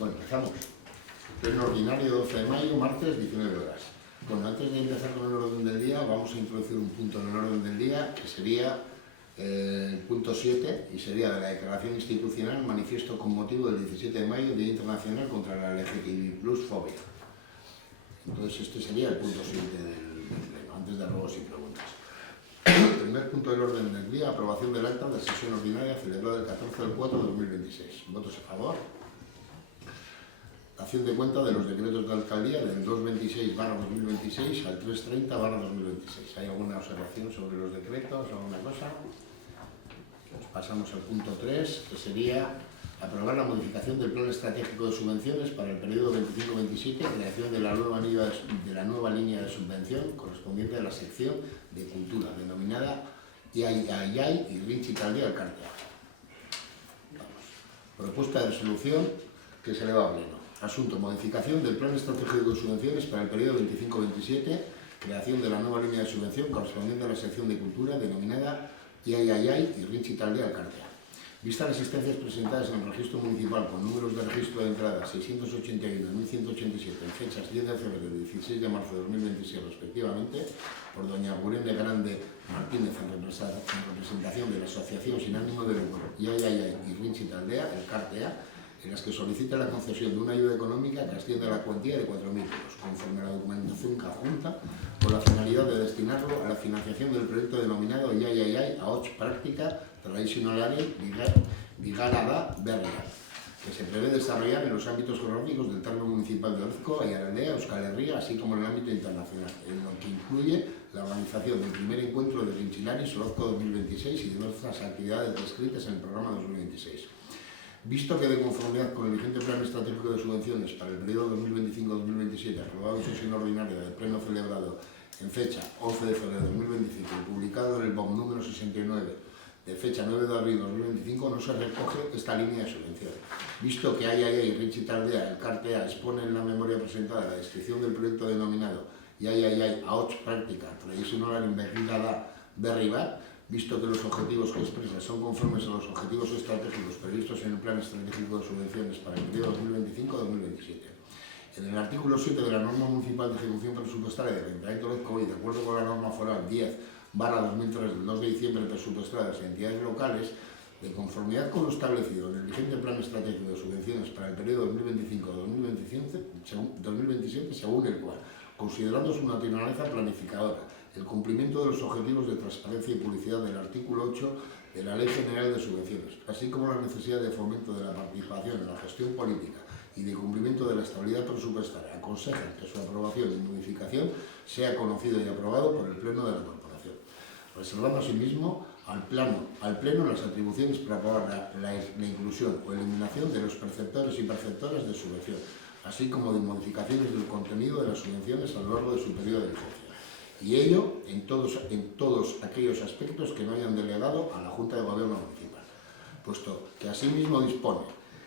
Bueno, empezamos. Pleno ordinario 12 de mayo, martes, 19 horas. Bueno, antes de empezar con el orden del día, vamos a introducir un punto en el orden del día que sería el punto 7 y sería de la declaración institucional manifiesto con motivo del 17 de mayo, Día Internacional contra la LGTBI+fobia. Entonces este sería el punto 7 del pleno, antes de ruegos y preguntas. El primer punto del orden del día, aprobación del acta de sesión ordinaria celebrada el 14 del 4 de 2026. ¿Votos a favor? Acción de cuenta de los decretos de alcaldía del 226/2026 al 330/2026. ¿Hay alguna observación sobre los decretos o alguna cosa? Pues pasamos al punto 3, que sería aprobar la modificación del Plan Estratégico de Subvenciones para el periodo 25-27, creación de la nueva línea de subvención correspondiente a la sección de Cultura, denominada IAIAI y Rinchi Taldea Alcartea. Propuesta de resolución que se eleva a pleno. Asunto: modificación del Plan Estratégico de Subvenciones para el periodo 25-27, creación de la nueva línea de subvención correspondiente a la sección de Cultura, denominada IAIAI y Rinchi Taldea Alcartea. Vistas las asistencias presentadas en el registro municipal con números de registro de entrada 681 y 1187 en fechas 10 de febrero y 16 de marzo de 2026 respectivamente, por doña Gurende Grande Martínez en representación de la Asociación sin ánimo de lucro IAIAI y Rinchi Taldea Alcartea, en las que solicita la concesión de una ayuda económica que asciende a la cuantía de 4.000 euros, conforme a la documentación conjunta, con la finalidad de destinarlo a la financiación del proyecto denominado IAIAI Ahots Práctica Tradizionalaren Bigarada Berria, que se prevé desarrollar en los ámbitos geográficos del término municipal de Orozco, Aiaraldea, Euskal Herria, así como en el ámbito internacional, en lo que incluye la organización del primer encuentro de Rinchilaris Orozco 2026 y diversas actividades descritas en el programa 2026. Visto que, de conformidad con el vigente Plan Estratégico de Subvenciones para el periodo 2025-2027, aprobado en sesión ordinaria del Pleno celebrado en fecha 11 de febrero de 2025 y publicado en el BOM número 69 de fecha 9 de abril de 2025, no se recoge esta línea de subvención. Visto que IAIAI y Rinchi Taldea Alcartea expone en la memoria presentada la descripción del proyecto denominado IAIAI Ahots Práctica Tradizionalaren Bigarada Berria, visto que los objetivos que expresa son conformes a los objetivos estratégicos previstos en el Plan Estratégico de Subvenciones para el periodo 2025-2027. En el artículo 7 de la norma municipal de ejecución presupuestaria del Ayuntamiento de Orozco y de acuerdo con la norma foral 10/2003 del 2 de diciembre presupuestaria de las entidades locales, de conformidad con lo establecido en el vigente Plan Estratégico de Subvenciones para el periodo 2025-2027, según el cual, considerando su naturaleza planificadora, el cumplimiento de los objetivos de transparencia y publicidad del artículo 8 de la Ley General de Subvenciones, así como la necesidad de fomento de la participación en la gestión política y de cumplimiento de la estabilidad presupuestaria, aconsejan que su aprobación y modificación sea conocido y aprobado por el Pleno de la Corporación, reservando asimismo al Pleno las atribuciones para aprobar la inclusión o eliminación de los perceptores y perceptoras de subvención, así como de modificaciones del contenido de las subvenciones a lo largo de su periodo de vigencia. Y ello en todos aquellos aspectos que no hayan delegado a la Junta de Gobierno Municipal, puesto que asimismo dispone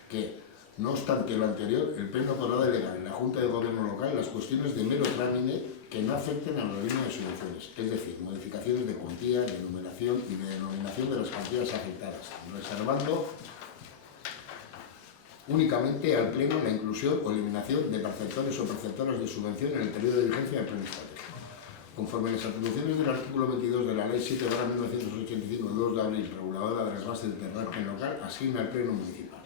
que, no obstante lo anterior, el Pleno podrá delegar en la Junta de Gobierno local las cuestiones de mero trámite que no afecten a la línea de subvenciones, es decir, modificaciones de cuantía, de numeración y de denominación de las partidas afectadas, reservando únicamente al Pleno la inclusión o eliminación de perceptores o perceptoras de subvención en el periodo de vigencia del Plan Estratégico. Conforme a las atribuciones del artículo 22 de la Ley 7/1985, 2 de abril, reguladora de las bases del régimen local, asigna al Pleno Municipal.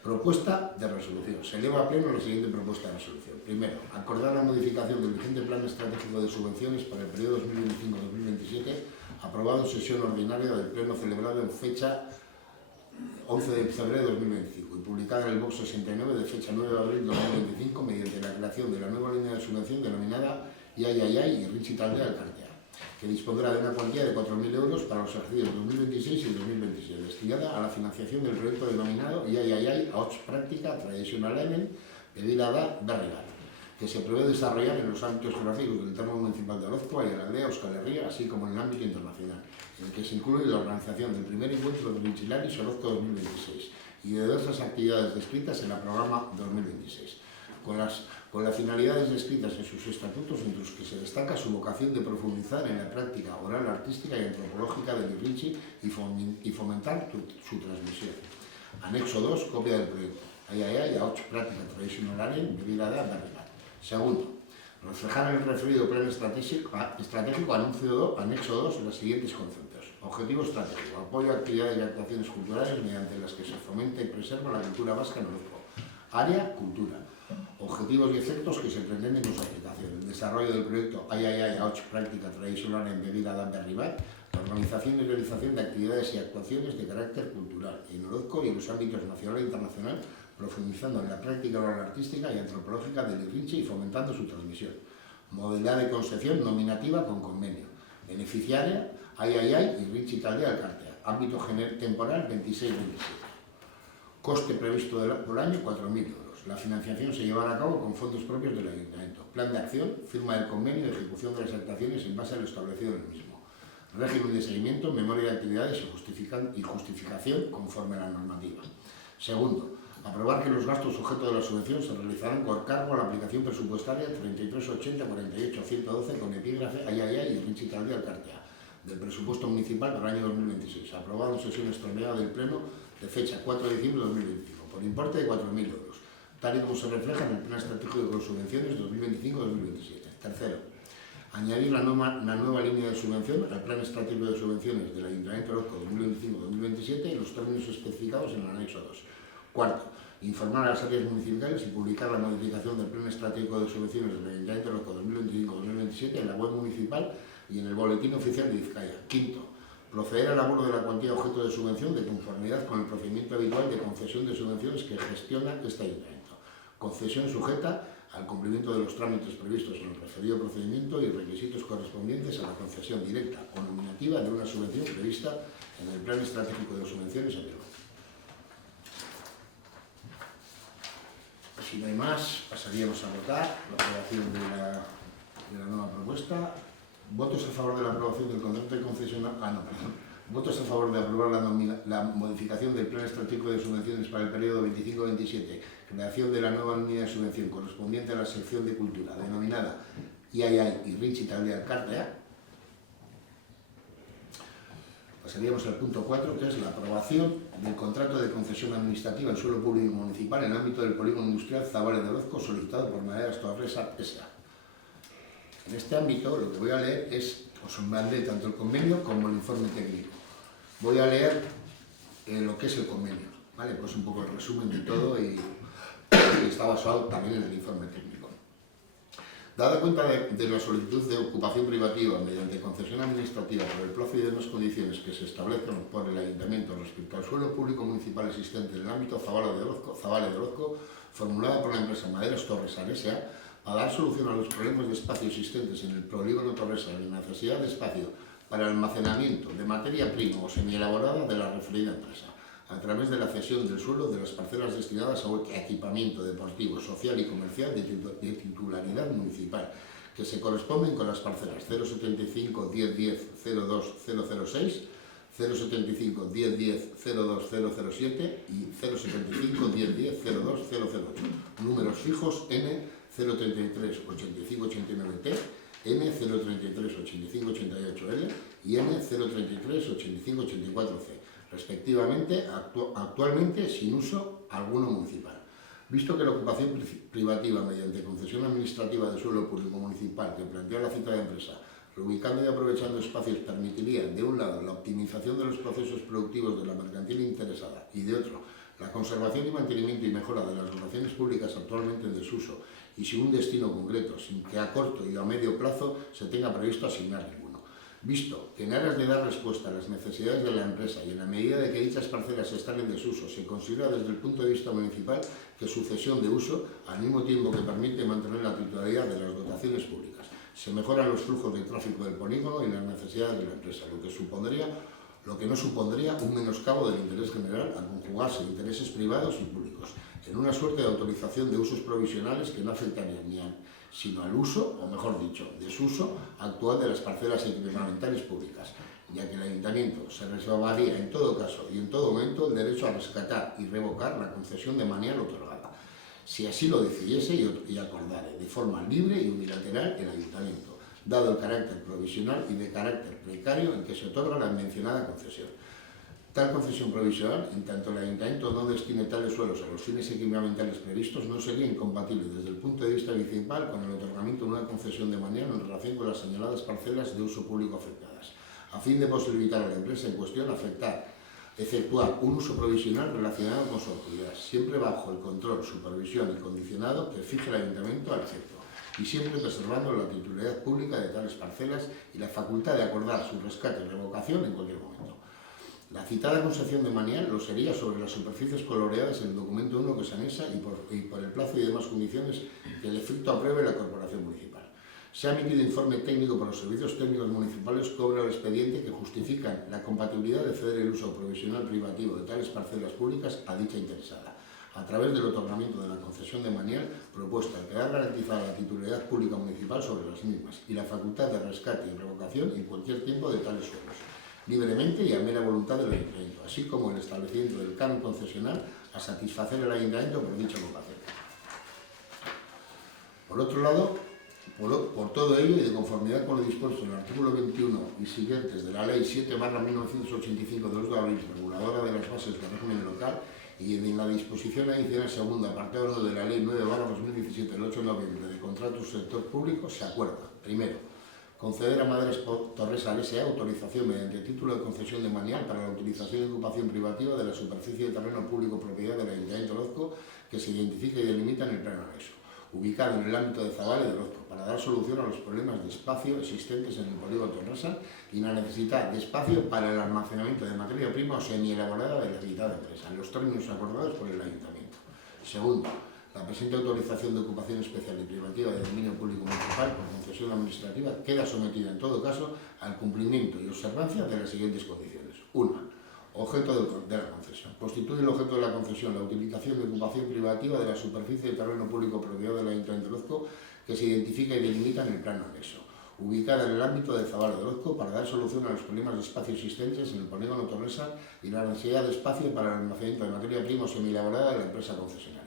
Propuesta de resolución. Se eleva a Pleno la siguiente propuesta de resolución. Primero, acordar la modificación del vigente Plan Estratégico de Subvenciones para el periodo 2025-2027, aprobado en sesión ordinaria del Pleno celebrado en fecha 11 de febrero de 2025 y publicada en el BOX 69 de fecha 9 de abril de 2025 mediante la creación de la nueva línea de subvención denominada IAIAI y Rinchi Taldea Alcartea, que dispondrá de una cuantía de 4.000 euros para los ejercicios 2026 y 2027, destinada a la financiación del proyecto denominado IAIAI Ahots Práctica Tradizionalaren Bigarada Berria, que se prevé desarrollar en los ámbitos geográficos del entorno municipal de Orozco, Aiaraldea, Euskal Herria, así como en el ámbito internacional, en el que se incluye la organización del primer encuentro de Rinchilaris Orozco 2026 y de diversas actividades descritas en el programa 2026. Con las finalidades descritas en sus estatutos, entre los que se destaca su vocación de profundizar en la práctica oral, artística y antropológica del Rinchi y fomentar su transmisión. Anexo 2, copia del proyecto. a 8 práctica tradicional begira berri bat. Segundo, reflejar en el referido plan estratégico anexo 2 los siguientes conceptos. Objetivo estratégico, apoyo a actividades y actuaciones culturales mediante las que se fomenta y preserva la cultura vasca en Orozco. Área, cultura. Objetivos y efectos que se pretenden con su aplicación. El desarrollo del proyecto a 8 práctica tradicional begira berri bat, la organización y realización de actividades y actuaciones de carácter cultural en Orozco y en los ámbitos nacional e internacional, profundizando en la práctica oral artística y antropológica del Irrinchi y fomentando su transmisión. Modalidad de concesión nominativa con convenio. Beneficiaria, Irrinchi Taldea Elkartea. Ámbito temporal 26-27. Coste previsto por año 4.000 euros. La financiación se llevará a cabo con fondos propios del Ayuntamiento. Plan de acción, firma del convenio y ejecución de las actuaciones en base a lo establecido en el mismo. Régimen de seguimiento, memoria de actividades y justificación conforme a la normativa. Segundo, aprobar que los gastos sujetos de la subvención se realizarán con cargo a la aplicación presupuestaria 3380-48-112 con epígrafe y Irrinchi Taldea Elkartea del presupuesto municipal para el año 2026, aprobado en sesión extraordinaria del Pleno de fecha 4 de diciembre de 2025, por importe de 4.000 euros, tal y como se refleja en el Plan Estratégico de Subvenciones 2025-2027. Tercero, añadir la nueva línea de subvención al Plan Estratégico de Subvenciones del Ayuntamiento de Orozco 2025-2027 en los términos especificados en el anexo 2. Cuarto, informar a las áreas municipales y publicar la modificación del Plan Estratégico de Subvenciones del Ayuntamiento de Orozco 2025-2027 en la web municipal y en el Boletín Oficial de Vizcaya. Quinto, proceder al abono de la cuantía objeto de subvención de conformidad con el procedimiento habitual de concesión de subvenciones que gestiona este Ayuntamiento. Concesión sujeta al cumplimiento de los trámites previstos en el referido procedimiento y requisitos correspondientes a la concesión directa o nominativa de una subvención prevista en el Plan Estratégico de Subvenciones anual. Si no hay más, pasaríamos a votar la aprobación de la nueva propuesta. ¿Votos a favor de la aprobación del contrato de concesión? ¿Votos a favor de aprobar la modificación del Plan Estratégico de Subvenciones para el periodo 25-27, creación de la nueva línea de subvención correspondiente a la sección de cultura, denominada Irrinchi Taldea Elkartea? Pasaríamos al punto 4, que es la aprobación del contrato de concesión administrativa en suelo público municipal en el ámbito del polígono industrial Zabales de Orozco, solicitado por Maderas Torresa S.A. En este ámbito, lo que voy a leer es, os mandé tanto el convenio como el informe técnico. Voy a leer lo que es el convenio, ¿vale? Pues un poco el resumen de todo y está basado también en el informe técnico. Dada cuenta de la solicitud de ocupación privativa mediante concesión administrativa por el plazo y demás condiciones que se establezcan por el Ayuntamiento respecto al suelo público municipal existente en el ámbito Zabales de Orozco, formulada por la empresa Maderas Torresa S.A., a dar solución a los problemas de espacio existentes en el polígono Torresa y la necesidad de espacio para el almacenamiento de materia prima o semielaborada de la referida empresa, a través de la cesión del suelo de las parcelas destinadas a equipamiento deportivo, social y comercial de titularidad municipal, que se corresponden con las parcelas 075 1010 02 006, 075 1010 02 007 y 075 1010 02 008, números fijos N 033 85 89T, N 033 85 88L y N 033 85 84C, respectivamente, actualmente sin uso alguno municipal. Visto que la ocupación privativa mediante concesión administrativa de suelo público municipal que plantea la citada empresa, reubicando y aprovechando espacios, permitiría, de un lado, la optimización de los procesos productivos de la mercantil interesada y, de otro, la conservación y mantenimiento y mejora de las relaciones públicas actualmente en desuso y sin un destino concreto, sin que a corto y a medio plazo se tenga previsto asignar ninguno. Visto que en aras de dar respuesta a las necesidades de la empresa y en la medida de que dichas parcelas están en desuso, se considera desde el punto de vista municipal que su cesión de uso, al mismo tiempo que permite mantener la titularidad de las dotaciones públicas, se mejoran los flujos de tráfico del polígono y las necesidades de la empresa, lo que no supondría un menoscabo del interés general al conjugarse intereses privados y públicos, en una suerte de autorización de usos provisionales que no afectarían sino al uso, o mejor dicho, desuso actual de las parcelas equipamentales públicas, ya que el Ayuntamiento se reservaría en todo caso y en todo momento el derecho a rescatar y revocar la concesión de manial otorgada, si así lo decidiese y acordare de forma libre y unilateral el Ayuntamiento, dado el carácter provisional y de carácter precario en que se otorga la mencionada concesión. Tal concesión provisional, en tanto el Ayuntamiento no destine tales suelos a los fines equipamentales previstos, no sería incompatible desde el punto de vista municipal con el otorgamiento de una concesión de manial en relación con las señaladas parcelas de uso público afectadas, a fin de posibilitar a la empresa en cuestión efectuar un uso provisional relacionado con su actividad, siempre bajo el control, supervisión y condicionado que fije el Ayuntamiento al efecto, y siempre preservando la titularidad pública de tales parcelas y la facultad de acordar su rescate y revocación en cualquier momento. La citada concesión de manial lo sería sobre las superficies coloreadas en el documento 1 que se anexa y por el plazo y demás condiciones que el efecto apruebe la Corporación Municipal. Se ha emitido informe técnico por los servicios técnicos municipales que obra el expediente que justifican la compatibilidad de ceder el uso provisional privativo de tales parcelas públicas a dicha interesada, a través del otorgamiento de la concesión de manial propuesta al quedar garantizada la titularidad pública municipal sobre las mismas y la facultad de rescate y revocación en cualquier tiempo de tales suelos, libremente y a mera voluntad del Ayuntamiento, así como el establecimiento del canon concesional a satisfacer el Ayuntamiento por dicha ocupación. Por otro lado, por todo ello y de conformidad con lo dispuesto en el artículo 21 y siguientes de la Ley 7/1985 de 2 de abril, reguladora de las bases del régimen local, y en la disposición adicional segunda, apartado 1 de la Ley 9/2017 del 8 de noviembre de contratos del sector público, se acuerda, primero, conceder a Maderas Torresal S.A. autorización mediante título de concesión de manial para la utilización y ocupación privativa de la superficie de terreno público propiedad del Ayuntamiento de Orozco que se identifica y delimita en el plano anexo, ubicado en el ámbito de Zabala y de Orozco, para dar solución a los problemas de espacio existentes en el polígono Torresal y la necesidad de espacio para el almacenamiento de materia prima o semi-elaborada de la citada empresa, en los términos acordados por el Ayuntamiento. Segundo, la presente autorización de ocupación especial y privativa de dominio público municipal por concesión administrativa queda sometida en todo caso al cumplimiento y observancia de las siguientes condiciones. 1. Objeto de la concesión. Constituye el objeto de la concesión la utilización de ocupación privativa de la superficie de terreno público propiedad del Ayuntamiento de Orozco que se identifica y delimita en el plano anexo, ubicada en el ámbito de Zabala de Orozco para dar solución a los problemas de espacio existentes en el polígono Torresal y la necesidad de espacio para el almacenamiento de materia prima o semi-elaborada de la empresa concesionaria.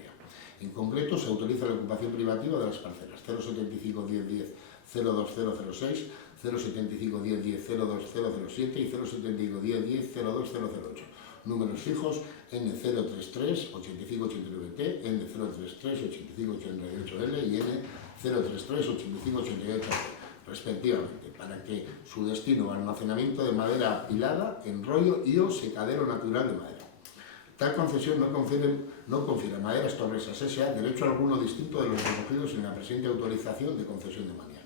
En concreto, se autoriza la ocupación privativa de las parcelas 075-1010-02006, 075-1010-02007 y 075-1010-02008. Números fijos N033-8589T, N033-8588L y N033-8588T, respectivamente, para que su destino almacenamiento de madera apilada, enrollo y o secadero natural de madera. Tal concesión no confiere a Maderas Torresal S.A. derecho alguno distinto de los recogidos en la presente autorización de concesión de manial.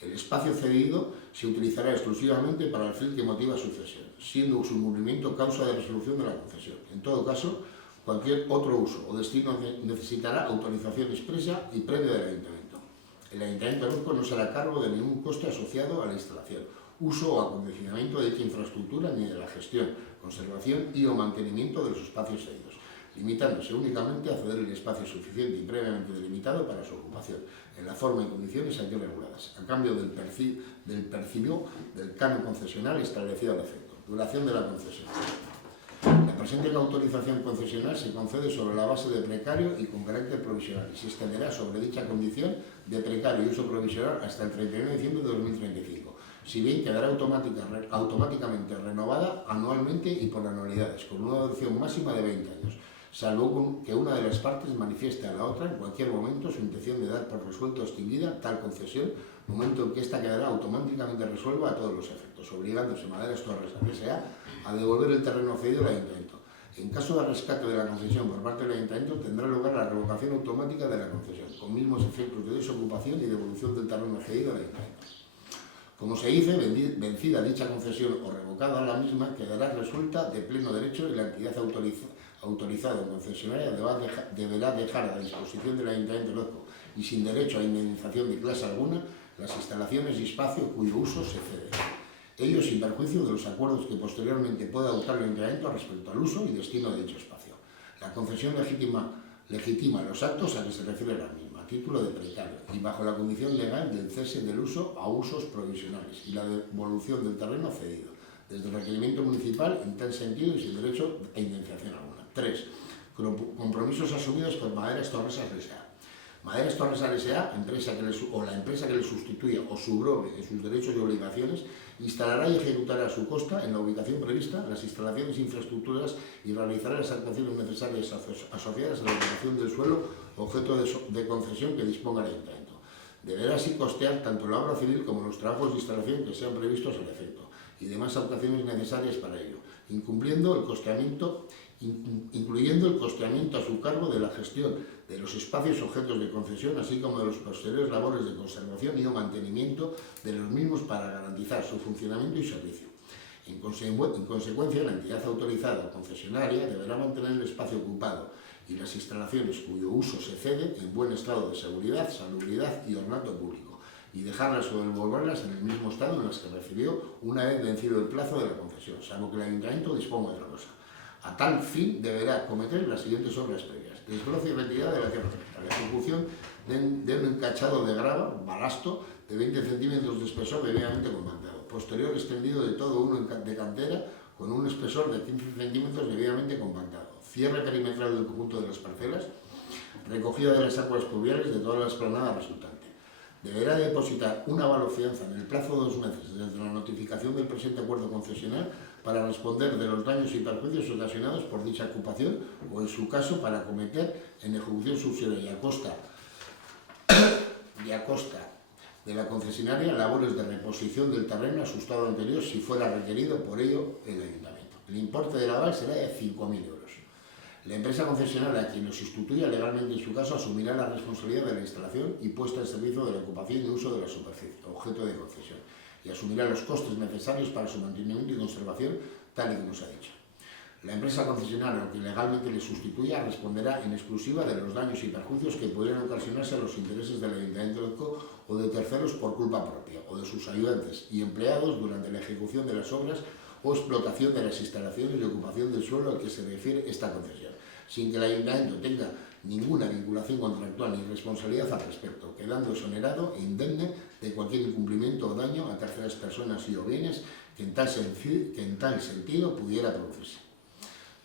El espacio cedido se utilizará exclusivamente para el fin que motiva su cesión, siendo su cumplimiento causa de resolución de la concesión. En todo caso, cualquier otro uso o destino necesitará autorización expresa y previa del Ayuntamiento. El Ayuntamiento de Orozco no se hará cargo de ningún coste asociado a la instalación, uso o acondicionamiento de dicha infraestructura ni de la gestión, conservación y o mantenimiento de los espacios cedidos, limitándose únicamente a ceder el espacio suficiente y previamente delimitado para su ocupación, en la forma y condiciones aquí reguladas, a cambio del percibido del canon concesional establecido al efecto. Duración de la concesión. La presente autorización concesional se concede sobre la base de precario y con carácter provisional y se extenderá sobre dicha condición de precario y uso provisional hasta el 31 de diciembre de 2035, si bien quedará automáticamente renovada anualmente y por anualidades, con una duración máxima de 20 años, salvo que una de las partes manifieste a la otra en cualquier momento su intención de dar por resuelto o extinguida tal concesión, momento en que ésta quedará automáticamente resuelva a todos los efectos, obligándose Maderas Torresal S.A. a devolver el terreno cedido al Ayuntamiento. En caso de rescate de la concesión por parte del Ayuntamiento, tendrá lugar la revocación automática de la concesión, con mismos efectos de desocupación y devolución del terreno cedido al Ayuntamiento. Como se dice, vencida dicha concesión o revocada la misma, quedará resuelta de pleno derecho y la entidad autorizada o concesionaria deberá dejar a la disposición del Ayuntamiento de Orozco y sin derecho a indemnización de clase alguna las instalaciones y espacio cuyo uso se cede. Ello sin perjuicio de los acuerdos que posteriormente pueda adoptar el Ayuntamiento respecto al uso y destino de dicho espacio. La concesión legitima los actos a que se refiere la misma, a título de precario, y bajo la condición legal del cese del uso a usos provisionales y la devolución del terreno cedido, desde el requerimiento municipal en tal sentido y sin derecho a indemnización alguna. 3. Compromisos asumidos por Maderas Torresal S.A. Maderas Torresal S.A., la empresa que le sustituya o subrogue en sus derechos y obligaciones, instalará y ejecutará a su costa, en la ubicación prevista, las instalaciones e infraestructuras y realizará las actuaciones necesarias asociadas a la ocupación del suelo objeto de concesión que disponga el Ayuntamiento. Deberá así costear tanto la obra civil como los trabajos de instalación que sean previstos al efecto y demás actuaciones necesarias para ello, incluyendo el costeamiento a su cargo de la gestión de los espacios objetos de concesión, así como de las posteriores labores de conservación y o mantenimiento de los mismos para garantizar su funcionamiento y servicio. En consecuencia, la entidad autorizada o concesionaria deberá mantener el espacio ocupado y las instalaciones cuyo uso se cede en buen estado de seguridad, salubridad y ornato público, y dejarlas o devolverlas en el mismo estado en las que recibió una vez vencido el plazo de la concesión, salvo que el Ayuntamiento disponga de otra cosa. A tal fin deberá cometer las siguientes obras previas: desbroce y retirada de la tierra recta, la ejecución de un encachado de grava, balasto, de 20 centímetros de espesor debidamente compactado, posterior extendido de todo uno de cantera con un espesor de 15 centímetros debidamente compactado, cierre perimetral del conjunto de las parcelas, recogida de las aguas pluviales de toda la explanada resultante. Deberá depositar un avalo fianza en el plazo de 2 meses desde la notificación del presente acuerdo concesional para responder de los daños y perjuicios ocasionados por dicha ocupación o, en su caso, para acometer en ejecución subsidiaria y a costa de la concesionaria labores de reposición del terreno a su estado anterior si fuera requerido por ello el Ayuntamiento. El importe del aval será de 5.000 euros. La empresa concesionaria, a quien lo sustituya legalmente en su caso, asumirá la responsabilidad de la instalación y puesta en servicio de la ocupación y uso de la superficie, objeto de concesión, y asumirá los costes necesarios para su mantenimiento y conservación, tal y como se ha dicho. La empresa concesionaria, aunque legalmente le sustituya, responderá en exclusiva de los daños y perjuicios que pudieran ocasionarse a los intereses del Ayuntamiento de Elko o de terceros por culpa propia, o de sus ayudantes y empleados durante la ejecución de las obras o explotación de las instalaciones y ocupación del suelo al que se refiere esta concesión, sin que el Ayuntamiento tenga ninguna vinculación contractual ni responsabilidad al respecto, quedando exonerado e indemne de cualquier incumplimiento o daño a terceras personas y o bienes que en tal sentido pudiera producirse.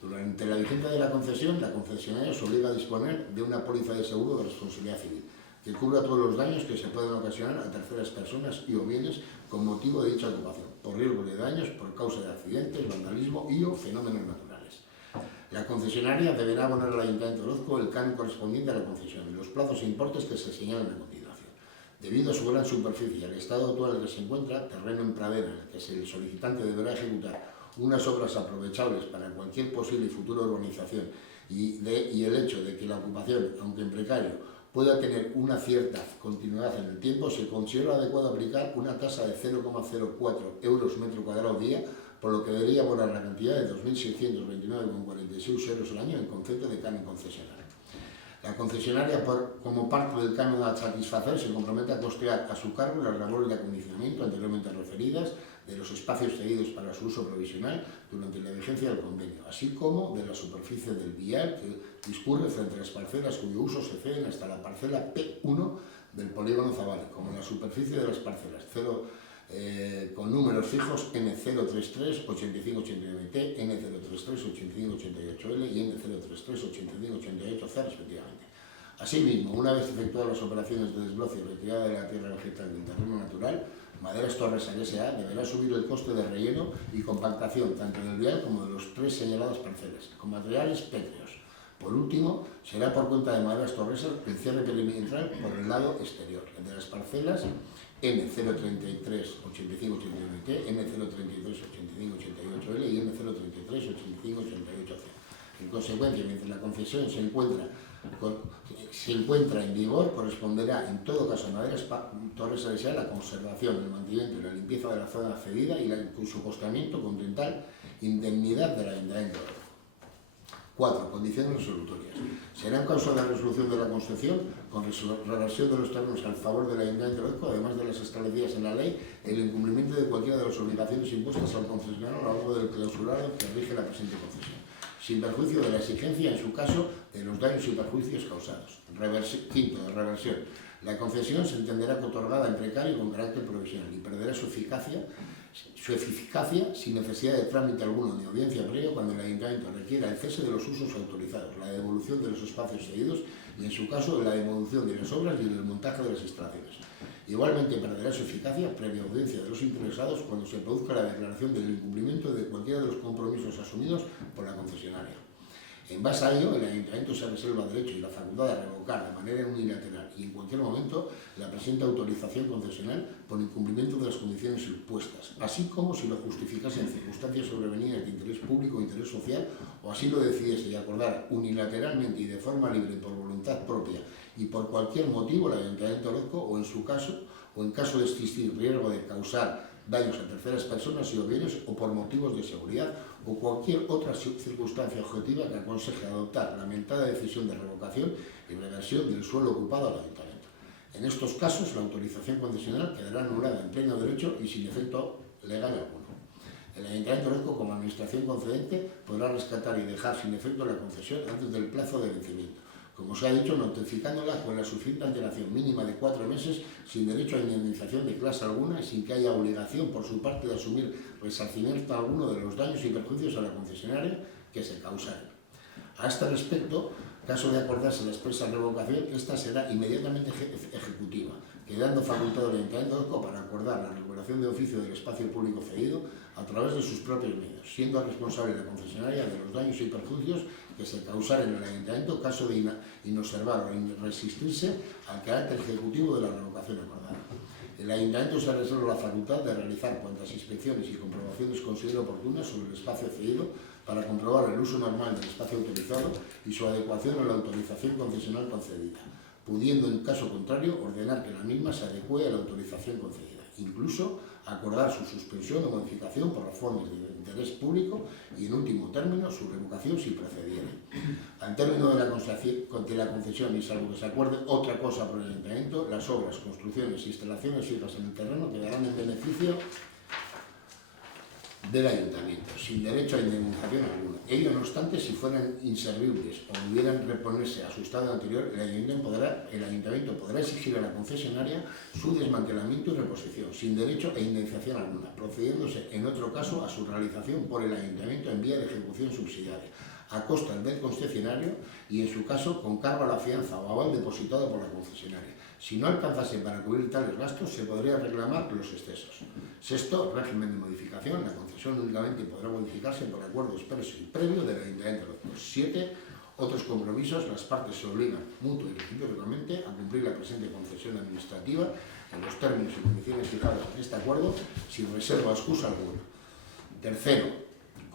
Durante la vigencia de la concesión, la concesionaria se obliga a disponer de una póliza de seguro de responsabilidad civil que cubra todos los daños que se puedan ocasionar a terceras personas y o bienes con motivo de dicha ocupación, por riesgo de daños por causa de accidentes, vandalismo y o fenómenos naturales. La concesionaria deberá abonar al Ayuntamiento de Orozco el canon correspondiente a la concesión y los plazos e importes que se señalan a continuación. Debido a su gran superficie y al estado actual en el que se encuentra, terreno en pradera en el que el solicitante deberá ejecutar unas obras aprovechables para cualquier posible y futura urbanización y el hecho de que la ocupación, aunque en precario, pueda tener una cierta continuidad en el tiempo, se considera adecuado aplicar una tasa de 0,04 euros metro cuadrado día, por lo que debería abonar la cantidad de 2.629,46 euros al año en concepto de canon concesionario. La concesionaria, como parte del canon a satisfacer, se compromete a costear a su cargo las labores de acondicionamiento anteriormente referidas de los espacios cedidos para su uso provisional durante la vigencia del convenio, así como de la superficie del vial que discurre frente a las parcelas cuyo uso se ceden hasta la parcela P1 del polígono Zabale, como la superficie de las parcelas con números fijos N033 8589T, N033 8588L y N033 8588C respectivamente. Asimismo, una vez efectuadas las operaciones de desbroce y retirada de la tierra vegetal del terreno natural, Maderas Torresal S.A. deberá asumir el coste de relleno y compactación tanto del vial como de los 3 señaladas parcelas, con materiales pétreos. Por último, será por cuenta de Maderas Torresal el cierre perimetral por el lado exterior, el de las parcelas N033 8589T, N033 8588L y N033 8588C. En consecuencia, mientras la concesión se encuentra en vigor, corresponderá en todo caso a Maderas Torresal S.A. la conservación, el mantenimiento y la limpieza de la zona cedida y su costamiento con total indemnidad del Ayuntamiento. 4. Condiciones resolutorias. Será en caso de la resolución de la concesión, con reversión de los términos al favor del Ayuntamiento de Orozco, además de las establecidas en la ley, el incumplimiento de cualquiera de las obligaciones impuestas al concesionario a lo largo del clausurado que rige la presente concesión, sin perjuicio de la exigencia, en su caso, de los daños y perjuicios causados. Quinto, reversión. La concesión se entenderá otorgada en precario y con carácter provisional y perderá su eficacia su eficacia sin necesidad de trámite alguno ni audiencia previa cuando el Ayuntamiento requiera el cese de los usos autorizados, la devolución de los espacios cedidos y, en su caso, la devolución de las obras y el desmontaje de las instalaciones. Igualmente perderá su eficacia previa audiencia de los interesados cuando se produzca la declaración del incumplimiento de cualquiera de los compromisos asumidos por la concesionaria. En base a ello, el Ayuntamiento se reserva el derecho y la facultad de revocar de manera unilateral y en cualquier momento la presente autorización concesional por incumplimiento de las condiciones impuestas, así como si lo justificase en circunstancias sobrevenidas de interés público o interés social, o así lo decidiese y acordara unilateralmente y de forma libre por voluntad propia y por cualquier motivo el Ayuntamiento de Orozco, o en caso de existir riesgo de causar daños a terceras personas y o bienes, o por motivos de seguridad o cualquier otra circunstancia objetiva que aconseje adoptar la mentada decisión de revocación y reversión del suelo ocupado al Ayuntamiento. En estos casos, la autorización concesional quedará anulada en pleno derecho y sin efecto legal alguno. El Ayuntamiento de Orozco, como administración concedente, podrá rescatar y dejar sin efecto la concesión antes del plazo de vencimiento, como se ha dicho, notificándola con la suficiente antelación mínima de 4 meses, sin derecho a indemnización de clase alguna y sin que haya obligación por su parte de asumir resarcimiento alguno de los daños y perjuicios a la concesionaria que se causaren. A este respecto, caso de acordarse la expresa revocación, esta será inmediatamente ejecutiva, quedando facultado al Ayuntamiento de Orozco para acordar la regulación de oficio del espacio público cedido a través de sus propios medios, siendo responsable la concesionaria de los daños y perjuicios que se causaren en el Ayuntamiento caso de inobservar o resistirse al carácter ejecutivo de la revocación acordada. El Ayuntamiento se reserva la facultad de realizar cuantas inspecciones y comprobaciones considere oportunas sobre el espacio cedido para comprobar el uso normal del espacio autorizado y su adecuación a la autorización concesional concedida, pudiendo, en caso contrario, ordenar que la misma se adecue a la autorización concedida, incluso acordar su suspensión o modificación por razones de interés público y, en último término, su revocación si procediera. Al término de la concesión y salvo que se acuerde otra cosa por el Ayuntamiento, las obras, construcciones e instalaciones fijas en el terreno quedarán en beneficio del Ayuntamiento, sin derecho a indemnización alguna. Ello, no obstante, si fueran inservibles o debieran reponerse a su estado anterior, el Ayuntamiento podrá exigir a la concesionaria su desmantelamiento y reposición, sin derecho a indemnización alguna, procediéndose en otro caso a su realización por el Ayuntamiento en vía de ejecución subsidiaria, a costa del concesionario y, en su caso, con cargo a la fianza o aval depositado por la concesionaria. Si no alcanzase para cubrir tales gastos, se podría reclamar los excesos. Sexto, régimen de modificación. La concesión únicamente podrá modificarse por acuerdo expreso y previo del Ayuntamiento de Orozco. 7. Otros compromisos. Las partes se obligan mutua y recíprocamente a cumplir la presente concesión administrativa en los términos y condiciones fijados en este acuerdo, sin reserva o excusa alguna. Tercero,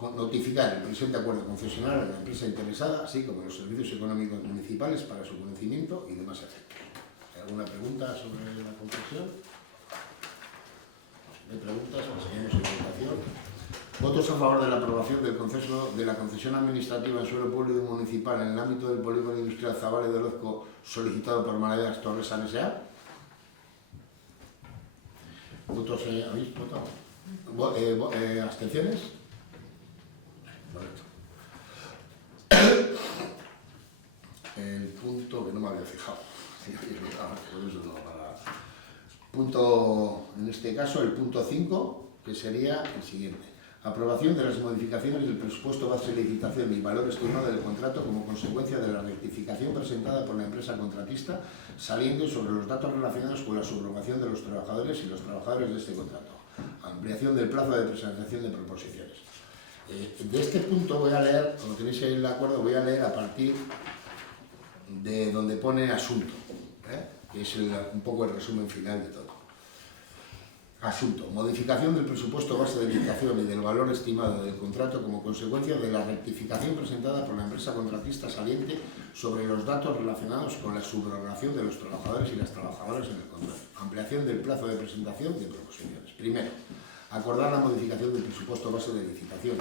notificar el presente acuerdo concesionario a la empresa interesada, así como los servicios económicos municipales para su conocimiento y demás efectos. ¿Alguna pregunta sobre la concesión? ¿Hay preguntas? Seguimos en votación. ¿Votos a favor de la aprobación del conceso de la concesión administrativa en suelo público municipal en el ámbito del polígono industrial Zabales de Orozco solicitado por Maravillas Torres S.A.? ¿Votos habéis votado? ¿Abstenciones? Correcto. El punto que no me había fijado. Punto, en este caso, el punto 5, que sería el siguiente. Aprobación de las modificaciones del presupuesto base de licitación y valor estimado del contrato como consecuencia de la rectificación presentada por la empresa contratista, saliendo sobre los datos relacionados con la subrogación de los trabajadores y los trabajadores de este contrato. Ampliación del plazo de presentación de proposiciones. De este punto voy a leer, como tenéis ahí el acuerdo, voy a leer a partir de donde pone asunto, que es un poco el resumen final de todo. Asunto. Modificación del presupuesto base de licitación y del valor estimado del contrato como consecuencia de la rectificación presentada por la empresa contratista saliente sobre los datos relacionados con la subrogación de los trabajadores y las trabajadoras en el contrato. Ampliación del plazo de presentación de proposiciones. Primero, acordar la modificación del presupuesto base de licitación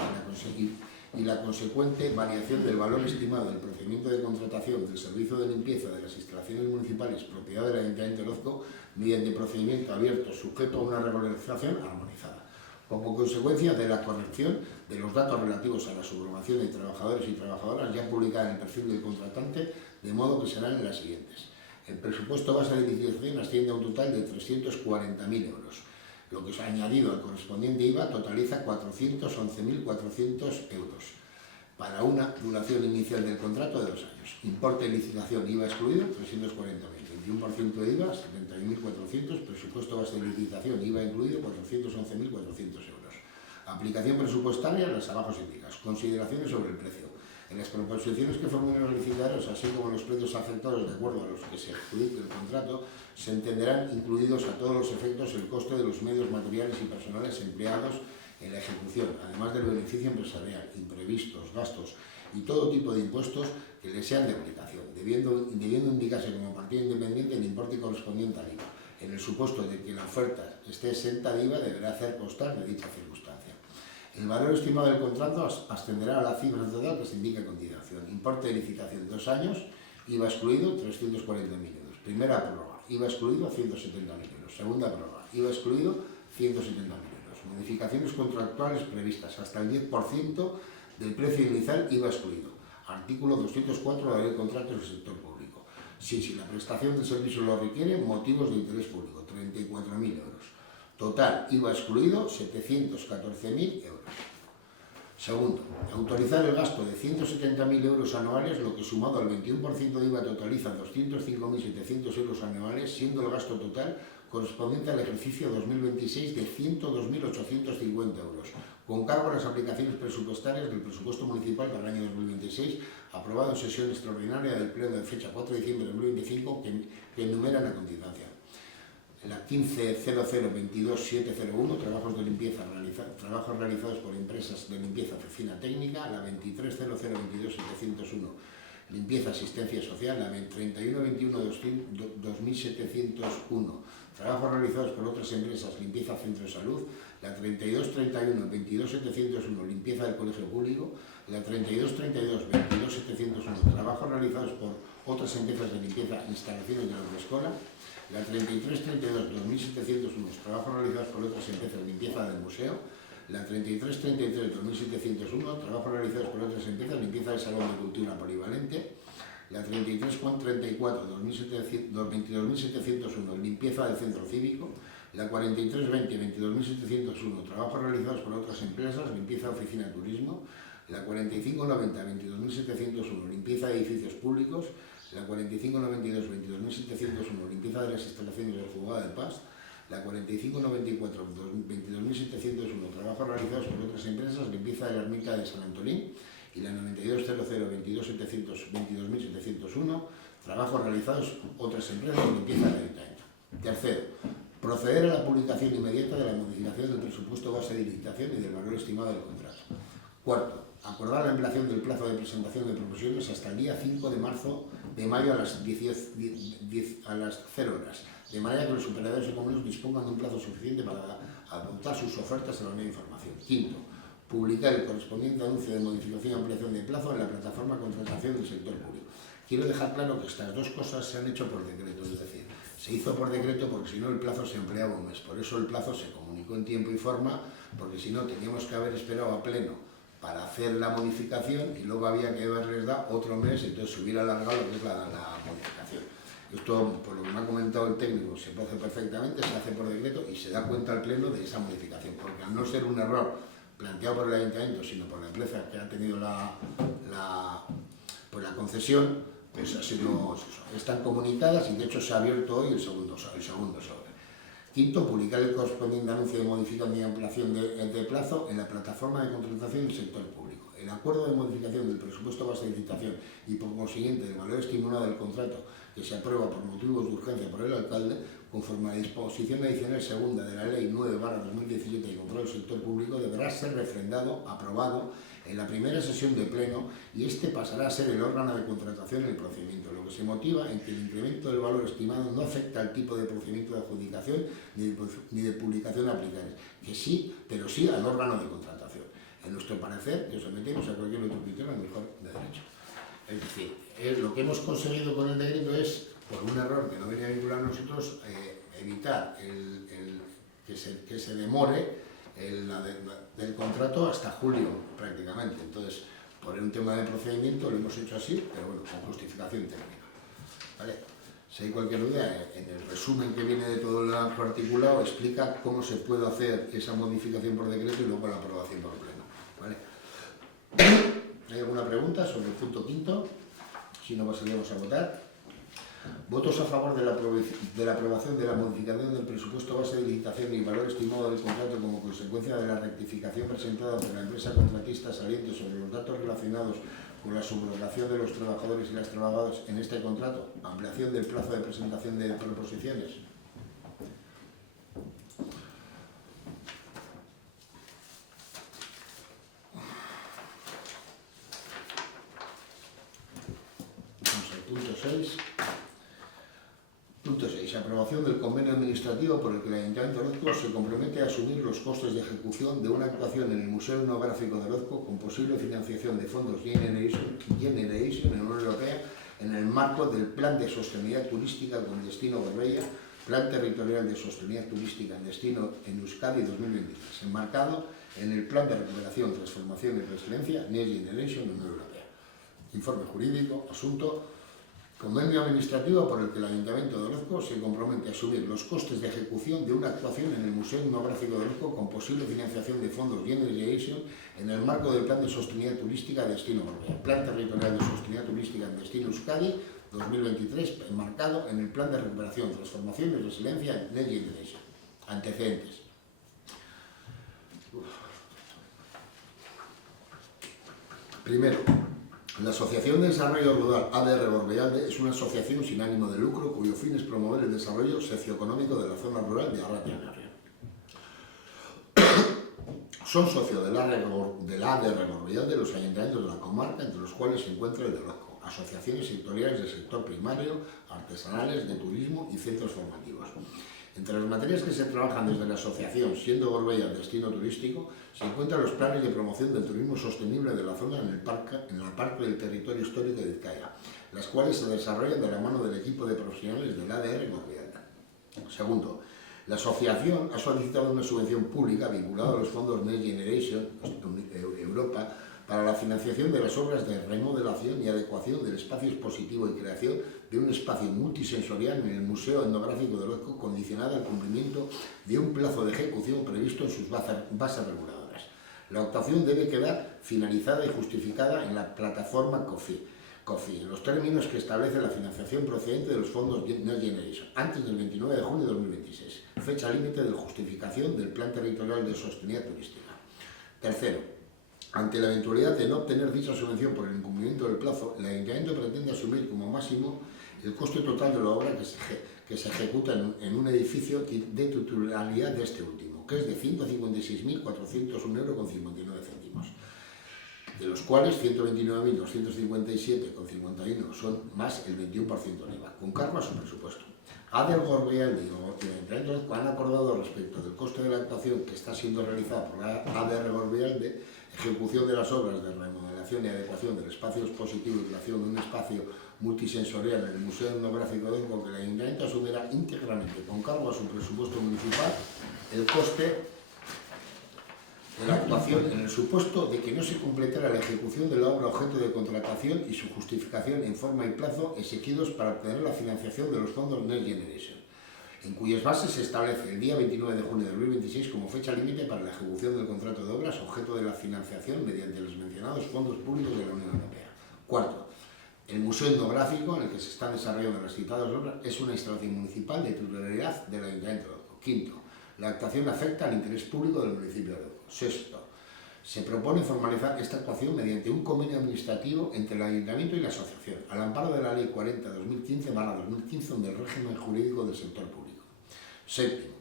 y la consecuente variación del valor estimado del procedimiento de contratación del servicio de limpieza de las instalaciones municipales propiedad del Ayuntamiento de Orozco mediante procedimiento abierto sujeto a una regularización armonizada, como consecuencia de la corrección de los datos relativos a la subrogación de trabajadores y trabajadoras ya publicada en el perfil del contratante, de modo que serán las siguientes. El presupuesto base de licitación asciende a un total de 340.000 euros. Lo que se ha añadido al correspondiente IVA totaliza 411.400 euros para una duración inicial del contrato de 2 años. Importe de licitación IVA excluido, 340.000, 21% de IVA, 71.400, presupuesto base de licitación IVA incluido, 411.400 euros. Aplicación presupuestaria, las abajo indicadas. Consideraciones sobre el precio. En las proposiciones que formulen los licitadores, así como los precios aceptados de acuerdo a los que se adjudique el contrato, se entenderán incluidos a todos los efectos el coste de los medios materiales y personales empleados en la ejecución, además del beneficio empresarial, imprevistos, gastos y todo tipo de impuestos que le sean de aplicación, debiendo indicarse como partida independiente el importe correspondiente al IVA. En el supuesto de que la oferta esté exenta de IVA, deberá hacer constar de dicha circunstancia. El valor estimado del contrato ascenderá a la cifra total que se indica a continuación. Importe de licitación 2 años, IVA excluido 340.000 euros. Primera prórroga, IVA excluido 170.000 euros. Segunda prórroga, IVA excluido 170.000 euros. Modificaciones contractuales previstas hasta el 10% del precio inicial IVA excluido. Artículo 204 de la Ley de Contratos del Sector Público. Si la prestación del servicio lo requiere, motivos de interés público, 34.000 euros. Total, IVA excluido, 714.000 euros. Segundo, autorizar el gasto de 170.000 euros anuales, lo que sumado al 21% de IVA totaliza 205.700 euros anuales, siendo el gasto total correspondiente al ejercicio 2026 de 102.850 euros, con cargo a las aplicaciones presupuestarias del presupuesto municipal para el año 2026, aprobado en sesión extraordinaria del Pleno de fecha 4 de diciembre de 2025, que enumeran a continuación. La 15.00.22.701, trabajos realizados por empresas de limpieza oficina técnica. La 23.00.22.701, limpieza asistencia social. La 31.21.2.701, trabajos realizados por otras empresas, limpieza centro de salud. La 32.31.22.701, limpieza del colegio público. La 32.32.22.701, trabajos realizados por otras empresas de limpieza, instalaciones de la autoescuela. La 33.32.2.701, trabajos realizados por otras empresas de limpieza del museo. La 33.33.2.701, trabajos realizados por otras empresas, limpieza del salón de cultura polivalente. La 33.34.22.701, limpieza del centro cívico. La 43.20.22.701, trabajos realizados por otras empresas, limpieza de oficina de turismo. La 45.90.22.701, limpieza de edificios públicos. La 45.92.22.701, limpieza de las instalaciones del Juzgado de Paz. La 45.94.22.701, trabajos realizados por otras empresas, limpieza de la ermita de San Antolín. Y la 92.00.22.701, trabajos realizados por otras empresas, limpieza del ayuntamiento. Tercero, proceder a la publicación inmediata de la modificación del presupuesto base de licitación y del valor estimado del contrato. Cuarto, acordar la ampliación del plazo de presentación de proposiciones hasta el día 5 de mayo a las 0 horas, de manera que los operadores económicos dispongan de un plazo suficiente para adoptar sus ofertas a la nueva información. Quinto, publicar el correspondiente anuncio de modificación y ampliación de plazo en la plataforma de contratación del sector público. Quiero dejar claro que estas dos cosas se han hecho por decreto, es decir, se hizo por decreto porque si no el plazo se ampliaba un mes, por eso el plazo se comunicó en tiempo y forma, porque si no teníamos que haber esperado a pleno para hacer la modificación y luego había que haberles dado otro mes, entonces se hubiera alargado lo que es la modificación. Esto, por lo que me ha comentado el técnico, se puede hacer perfectamente, se hace por decreto y se da cuenta al pleno de esa modificación, porque al no ser un error planteado por el ayuntamiento, sino por la empresa que ha tenido la concesión, pues ha sido, están comunicadas y de hecho se ha abierto hoy el segundo sobre. Quinto, publicar el correspondiente anuncio de modificación y ampliación de plazo en la plataforma de contratación del sector público. El acuerdo de modificación del presupuesto base de licitación y por consiguiente el valor estimulado del contrato que se aprueba por motivos de urgencia por el alcalde, conforme a la disposición adicional segunda de la Ley 9/2017 de control del sector público, deberá ser refrendado, aprobado en la primera sesión de pleno y este pasará a ser el órgano de contratación en el procedimiento, lo que se motiva en que el incremento del valor estimado no afecta al tipo de procedimiento de adjudicación ni de publicación a aplicar, que sí, pero sí al órgano de contratación. En nuestro parecer, que sometemos a cualquier otro criterio mejor de derecho. Es decir, lo que hemos conseguido con el decreto es, por un error que no venía a vincular a nosotros, evitar que se demore del contrato hasta julio prácticamente. Entonces, por un tema de procedimiento lo hemos hecho así, pero bueno, con justificación técnica. ¿Vale? Si hay cualquier duda, en el resumen que viene de todo el articulado explica cómo se puede hacer esa modificación por decreto y luego la aprobación por pleno. ¿Vale? ¿Hay alguna pregunta sobre el punto quinto? Si no, pasaríamos a votar. Votos a favor de la aprobación de la modificación del presupuesto base de licitación y valor estimado del contrato como consecuencia de la rectificación presentada por la empresa contratista saliente sobre los datos relacionados con la subrogación de los trabajadores y las trabajadoras en este contrato, ampliación del plazo de presentación de proposiciones. Vamos al punto 6. Punto 6. Aprobación del convenio administrativo por el que el Ayuntamiento de Orozco se compromete a asumir los costes de ejecución de una actuación en el Museo Etnográfico de Orozco con posible financiación de fondos Generation en la Unión Europea en el marco del Plan de Sostenibilidad Turística con destino Gorbella, Plan Territorial de Sostenibilidad Turística en destino en Euskadi 2023, enmarcado en el Plan de Recuperación, Transformación y Resiliencia Next Generation Unión Europea. Informe jurídico, asunto. Convenio administrativo por el que el Ayuntamiento de Orozco se compromete a asumir los costes de ejecución de una actuación en el Museo Etnográfico de Orozco con posible financiación de fondos Generation en el marco del Plan de Sostenibilidad Turística de destino Gorbella, Plan Territorial de Sostenibilidad Turística en destino Euskadi 2023, enmarcado en el Plan de Recuperación, Transformación y Resiliencia Next Generation. Antecedentes. Primero, la Asociación de Desarrollo Rural ADR Gorbellalde es una asociación sin ánimo de lucro cuyo fin es promover el desarrollo socioeconómico de la zona rural de Arratia-Narria. Son socios de la ADR Gorbellalde los ayuntamientos de la comarca, entre los cuales se encuentra el de Orozco, asociaciones sectoriales del sector primario, artesanales, de turismo y centros formativos. Entre las materias que se trabajan desde la asociación, siendo Gorbella destino turístico, se encuentran los planes de promoción del turismo sostenible de la zona en la parte del territorio histórico de Vizcaya, las cuales se desarrollan de la mano del equipo de profesionales del ADR Gorbella. Segundo, la asociación ha solicitado una subvención pública vinculada a los fondos Next Generation Europa para la financiación de las obras de remodelación y adecuación del espacio expositivo y creación de un espacio multisensorial en el Museo Etnográfico de Orozco, condicionado al cumplimiento de un plazo de ejecución previsto en sus bases reguladoras. La actuación debe quedar finalizada y justificada en la plataforma COFI, en los términos que establece la financiación procedente de los fondos Next Generation, antes del 29 de junio de 2026, fecha límite de justificación del Plan Territorial de Sostenibilidad Turística. Tercero, ante la eventualidad de no obtener dicha subvención por el incumplimiento del plazo, el Ayuntamiento pretende asumir como máximo el coste total de la obra que se ejecuta en un edificio de titularidad de este último, que es de 156.401,59 €, de los cuales 129.257,51 son más el 21% del IVA, con cargo a su presupuesto. ADR Gorbellalde y el Ayuntamiento han acordado respecto del coste de la actuación que está siendo realizada por la ADR Gorbellalde, ejecución de las obras de remodelación y adecuación del espacio expositivo y creación de un espacio multisensorial en el Museo Etnográfico de Orozco, que el Ayuntamiento asumirá íntegramente con cargo a su presupuesto municipal el coste de la actuación en el supuesto de que no se completara la ejecución de la obra objeto de contratación y su justificación en forma y plazo exigidos para obtener la financiación de los fondos Next Generation, en cuyas bases se establece el día 29 de junio de 2026 como fecha límite para la ejecución del contrato de obras objeto de la financiación mediante los mencionados fondos públicos de la Unión Europea. Cuarto, el Museo Etnográfico en el que se están desarrollando las citadas obras es una instalación municipal de titularidad del Ayuntamiento de Orozco. Quinto, la actuación afecta al interés público del municipio de Orozco. Sexto, se propone formalizar esta actuación mediante un convenio administrativo entre el Ayuntamiento y la Asociación, al amparo de la Ley 40/2015 del régimen jurídico del sector público. Séptimo,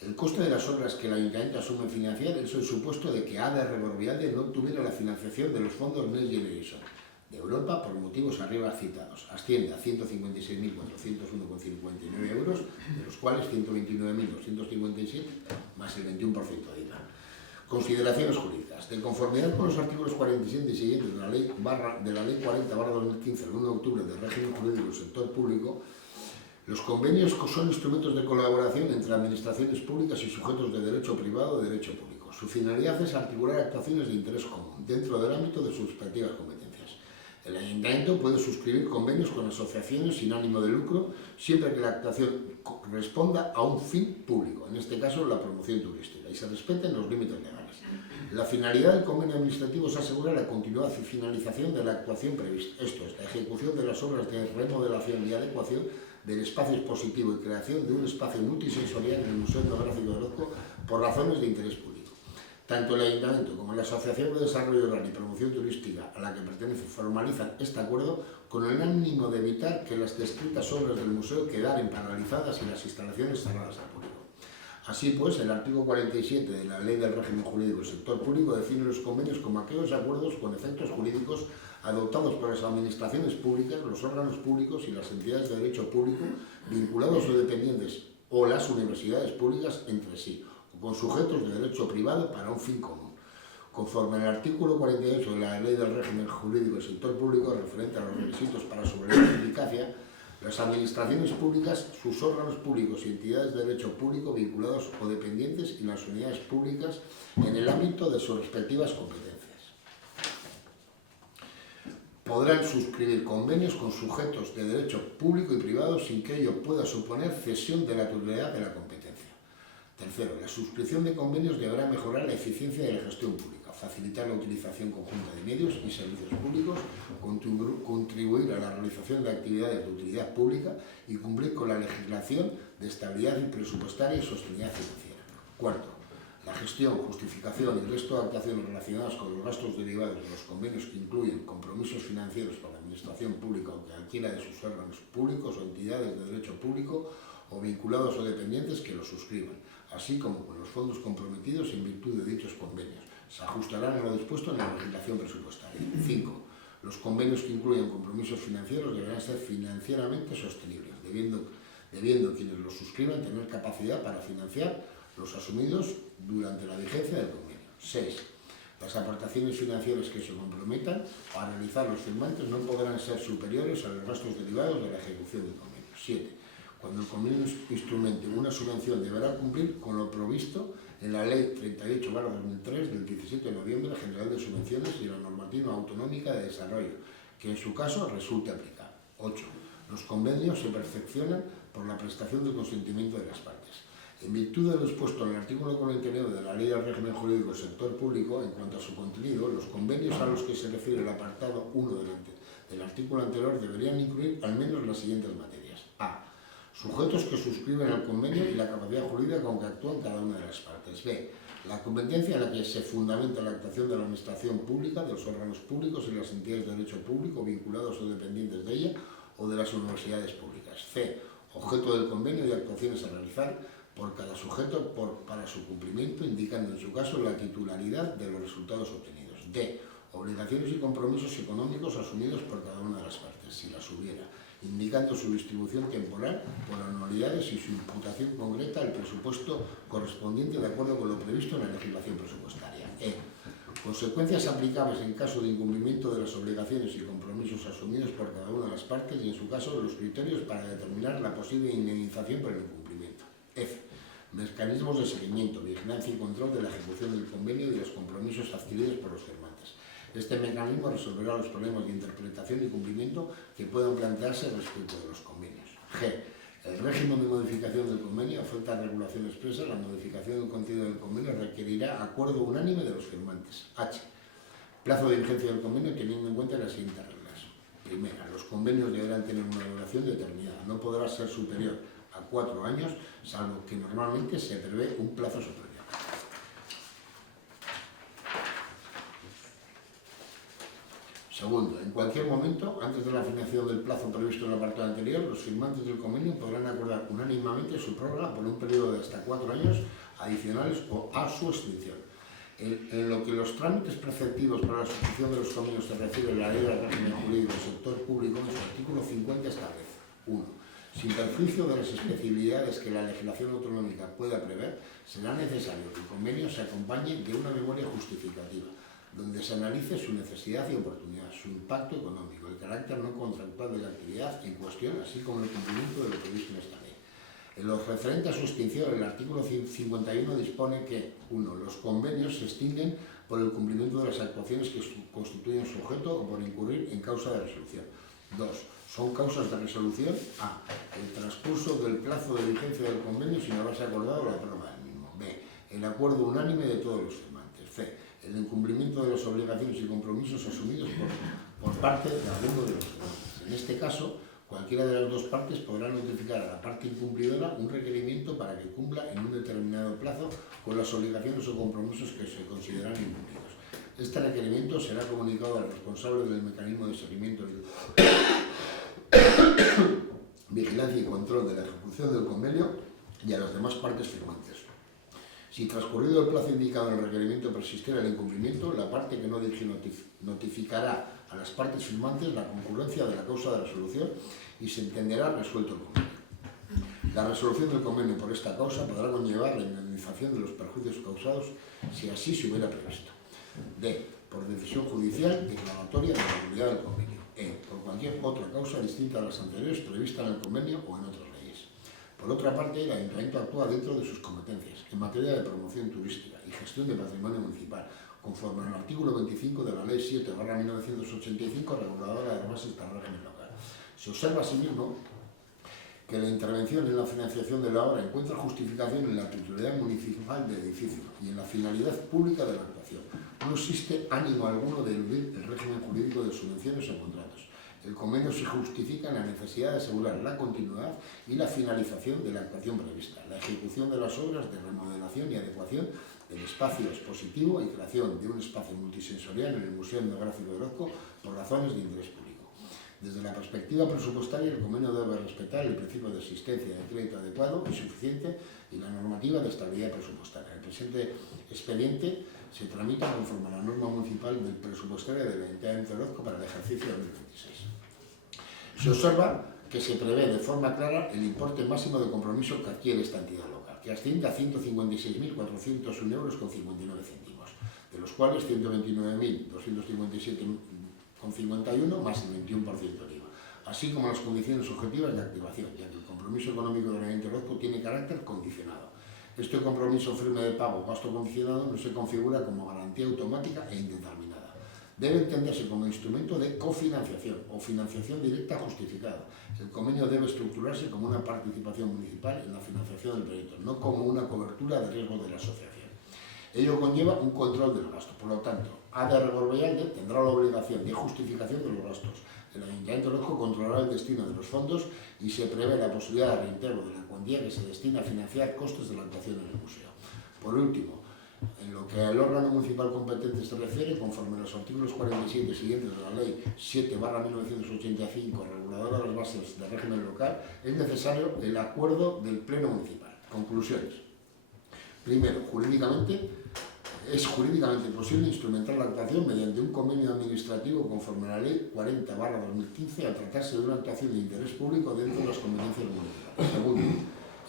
el coste de las obras que el Ayuntamiento asume financiar es el supuesto de que ADR Gorbellalde no obtuviera la financiación de los fondos Next Generation de Europa por motivos arriba citados. Asciende a 156.401,59 €, de los cuales 129.257 más el 21% de IVA. Consideraciones jurídicas. De conformidad con los artículos 47 y siguientes de la Ley 40/2015 del 1 de octubre del régimen jurídico del sector público, los convenios son instrumentos de colaboración entre administraciones públicas y sujetos de derecho privado o de derecho público. Su finalidad es articular actuaciones de interés común dentro del ámbito de sus respectivas competencias. El Ayuntamiento puede suscribir convenios con asociaciones sin ánimo de lucro siempre que la actuación responda a un fin público, en este caso la promoción turística, y se respeten los límites legales. La finalidad del convenio administrativo es asegurar la continuidad y finalización de la actuación prevista, esto es, la ejecución de las obras de remodelación y adecuación del espacio expositivo y creación de un espacio multisensorial en el Museo Etnográfico de Orozco por razones de interés público. Tanto el Ayuntamiento como la Asociación de Desarrollo Rural y Promoción Turística a la que pertenece formalizan este acuerdo con el ánimo de evitar que las descritas obras del museo quedaran paralizadas y las instalaciones cerradas al público. Así pues, el artículo 47 de la Ley del Régimen Jurídico del Sector Público define los convenios como aquellos acuerdos con efectos jurídicos adoptados por las administraciones públicas, los órganos públicos y las entidades de derecho público vinculados o dependientes o las universidades públicas entre sí, con sujetos de derecho privado para un fin común. Conforme al artículo 48 de la Ley del Régimen Jurídico del Sector Público referente a los requisitos para su eficacia, las administraciones públicas, sus órganos públicos y entidades de derecho público vinculados o dependientes y las unidades públicas en el ámbito de sus respectivas competencias podrán suscribir convenios con sujetos de derecho público y privado sin que ello pueda suponer cesión de la titularidad de la competencia. Tercero, la suscripción de convenios deberá mejorar la eficiencia de la gestión pública, facilitar la utilización conjunta de medios y servicios públicos, contribuir a la realización de actividades de utilidad pública y cumplir con la legislación de estabilidad presupuestaria y sostenibilidad financiera. Cuarto, la gestión, justificación y resto de actuaciones relacionadas con los gastos derivados de los convenios que incluyen compromisos financieros para la administración pública o cualquiera de sus órganos públicos o entidades de derecho público o vinculados o dependientes que los suscriban, así como con los fondos comprometidos en virtud de dichos convenios. Se ajustarán a lo dispuesto en la legislación presupuestaria. 5. Los convenios que incluyan compromisos financieros deberán ser financieramente sostenibles, debiendo quienes los suscriban tener capacidad para financiar los asumidos durante la vigencia del convenio. 6. Las aportaciones financieras que se comprometan a realizar los firmantes no podrán ser superiores a los gastos derivados de la ejecución del convenio. 7. Cuando el convenio instrumente una subvención, deberá cumplir con lo provisto en la Ley 38/2003 del 17 de noviembre General de Subvenciones y la normativa autonómica de desarrollo, que en su caso resulte aplicable. 8. Los convenios se perfeccionan por la prestación del consentimiento de las partes. En virtud de lo expuesto en el artículo 49 de la Ley del Régimen Jurídico del Sector Público, en cuanto a su contenido, los convenios a los que se refiere el apartado 1 del artículo anterior deberían incluir al menos las siguientes materias. A. Sujetos que suscriben el convenio y la capacidad jurídica con que actúan cada una de las partes. B. La competencia en la que se fundamenta la actuación de la administración pública, de los órganos públicos y las entidades de derecho público vinculados o dependientes de ella o de las universidades públicas. C. Objeto del convenio y actuaciones a realizar por cada sujeto para su cumplimiento, indicando en su caso la titularidad de los resultados obtenidos. D. Obligaciones y compromisos económicos asumidos por cada una de las partes, si las hubiera, indicando su distribución temporal por anualidades y su imputación concreta al presupuesto correspondiente de acuerdo con lo previsto en la legislación presupuestaria. E. Consecuencias aplicables en caso de incumplimiento de las obligaciones y compromisos asumidos por cada una de las partes y, en su caso, los criterios para determinar la posible indemnización por el incumplimiento. F. Mecanismos de seguimiento, vigilancia y control de la ejecución del convenio y de los compromisos adquiridos por los firmantes. Este mecanismo resolverá los problemas de interpretación y cumplimiento que puedan plantearse respecto de los convenios. G. El régimen de modificación del convenio, a falta de regulación expresa, la modificación del contenido del convenio requerirá acuerdo unánime de los firmantes. H. Plazo de vigencia del convenio teniendo en cuenta las siguientes reglas. Primera, los convenios deberán tener una duración determinada, no podrá ser superior a 4 años, salvo que normalmente se prevé un plazo superior. Segundo, en cualquier momento, antes de la finalización del plazo previsto en el apartado anterior, los firmantes del convenio podrán acordar unánimemente su prórroga por un periodo de hasta 4 años adicionales o a su extinción. En lo que los trámites preceptivos para la suscripción de los convenios se refiere a la Ley del Régimen Jurídico del Sector Público, en su artículo 50 establece: 1. Sin perjuicio de las especificidades que la legislación autonómica pueda prever, será necesario que el convenio se acompañe de una memoria justificativa, donde se analice su necesidad y oportunidad, su impacto económico, el carácter no contractual de la actividad en cuestión, así como el cumplimiento de lo previsto en esta ley. En lo referente a su extinción, el artículo 51 dispone que 1. Los convenios se extinguen por el cumplimiento de las actuaciones que constituyen su objeto o por incurrir en causa de resolución. 2. Son causas de resolución: A. El transcurso del plazo de vigencia del convenio sin haberse acordado la prórroga del mismo. B. El acuerdo unánime de todos los firmantes. C. El incumplimiento de las obligaciones y compromisos asumidos por parte de alguno de los firmantes. En este caso, cualquiera de las dos partes podrá notificar a la parte incumplidora un requerimiento para que cumpla en un determinado plazo con las obligaciones o compromisos que se consideran incumplidos. Este requerimiento será comunicado al responsable del mecanismo de seguimiento y vigilancia y control de la ejecución del convenio y a las demás partes firmantes. Si transcurrido el plazo indicado en el requerimiento persistiera el incumplimiento, la parte que no dirige notificará a las partes firmantes la concurrencia de la causa de resolución y se entenderá resuelto el convenio. La resolución del convenio por esta causa podrá conllevar la indemnización de los perjuicios causados si así se hubiera previsto. D. Por decisión judicial declaratoria de la nulidad del convenio. E. Por cualquier otra causa distinta a las anteriores prevista en el convenio o en otras leyes. Por otra parte, el Ayuntamiento actúa dentro de sus competencias en materia de promoción turística y gestión de patrimonio municipal, conforme al artículo 25 de la Ley 7/1985, reguladora de las bases del régimen local. Se observa asimismo que la intervención en la financiación de la obra encuentra justificación en la titularidad municipal del edificio y en la finalidad pública de la actuación. No existe ánimo alguno de eludir el régimen jurídico de subvenciones o contratos. El convenio se justifica en la necesidad de asegurar la continuidad y la finalización de la actuación prevista, la ejecución de las obras de remodelación y adecuación del espacio expositivo y creación de un espacio multisensorial en el Museo Etnográfico de Orozco por razones de interés público. Desde la perspectiva presupuestaria, el convenio debe respetar el principio de existencia de crédito adecuado y suficiente y la normativa de estabilidad presupuestaria. El presente expediente se tramita conforme a la norma municipal del presupuestaria del Ayuntamiento de Orozco para el ejercicio 2026. Se observa que se prevé de forma clara el importe máximo de compromiso que adquiere esta entidad local, que asciende a 156.401,59 euros, de los cuales 129.257,51 más el 21% del IVA, así como las condiciones objetivas de activación, ya que el compromiso económico del Ayuntamiento de Orozco tiene carácter condicionado. Este compromiso firme de pago o gasto condicionado no se configura como garantía automática e indeterminada. Debe entenderse como instrumento de cofinanciación o financiación directa justificada. El convenio debe estructurarse como una participación municipal en la financiación del proyecto, no como una cobertura de riesgo de la asociación. Ello conlleva un control del gasto. Por lo tanto, ADR Gorbellalde tendrá la obligación de justificación de los gastos. El Ayuntamiento de Orozco controlará el destino de los fondos y se prevé la posibilidad de reintegro de la cuantía que se destina a financiar costes de la actuación en el museo. Por último, en lo que al órgano municipal competente se refiere, conforme a los artículos 47 y siguientes de la Ley 7/1985, reguladora de las bases del régimen local, es necesario el acuerdo del Pleno Municipal. Conclusiones. Primero, es jurídicamente posible instrumentar la actuación mediante un convenio administrativo conforme a la Ley 40/2015 al tratarse de una actuación de interés público dentro de las competencias municipales. Segundo,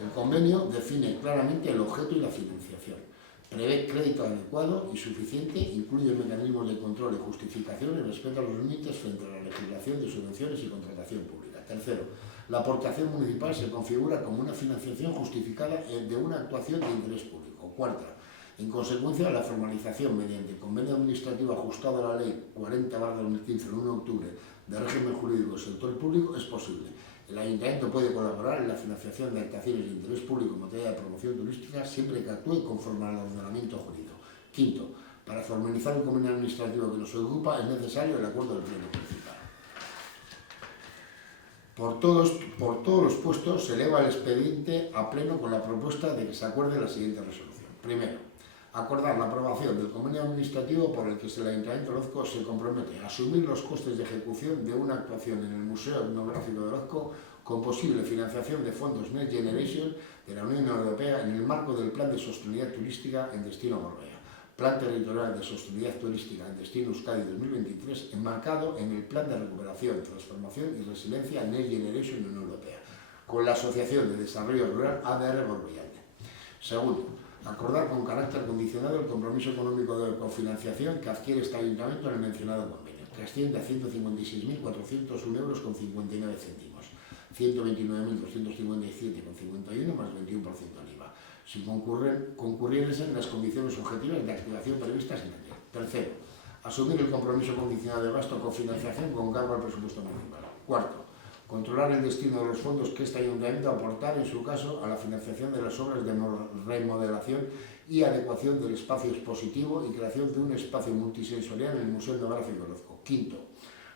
el convenio define claramente el objeto y la financiación. Prevé crédito adecuado y suficiente, incluye mecanismos de control y justificación y respeta los límites frente a la legislación de subvenciones y contratación pública. Tercero, la aportación municipal se configura como una financiación justificada de una actuación de interés público. Cuarta, en consecuencia, la formalización mediante convenio administrativo ajustado a la Ley 40/2015 del 1 de octubre de régimen jurídico del sector público es posible. El Ayuntamiento puede colaborar en la financiación de actuaciones de interés público en materia de promoción turística siempre que actúe conforme al ordenamiento jurídico. Quinto, para formalizar un convenio administrativo que nos ocupa es necesario el acuerdo del Pleno Municipal. Por todos los puestos se eleva el expediente a pleno con la propuesta de que se acuerde la siguiente resolución. Primero, acordar la aprobación del convenio administrativo por el que el Ayuntamiento de Orozco se compromete a asumir los costes de ejecución de una actuación en el Museo Etnográfico de Orozco con posible financiación de fondos Next Generation de la Unión Europea en el marco del Plan de Sostenibilidad Turística en Destino Gorbea, Plan Territorial de Sostenibilidad Turística en Destino Euskadi 2023, enmarcado en el Plan de Recuperación, Transformación y Resiliencia Next Generation de la Unión Europea, con la Asociación de Desarrollo Rural ADR Gorbellalde. Segundo, acordar con carácter condicionado el compromiso económico de cofinanciación que adquiere este ayuntamiento en el mencionado convenio, que asciende a 156.401,59 euros, 129.257,51 más 21% del IVA, si concurriesen las condiciones objetivas de activación previstas en el Tercero, asumir el compromiso condicional de gasto con financiación con cargo al presupuesto municipal. Cuarto, controlar el destino de los fondos que este ayuntamiento aportar, en su caso, a la financiación de las obras de remodelación y adecuación del espacio expositivo y creación de un espacio multisensorial en el Museo Etnográfico de Orozco. Quinto,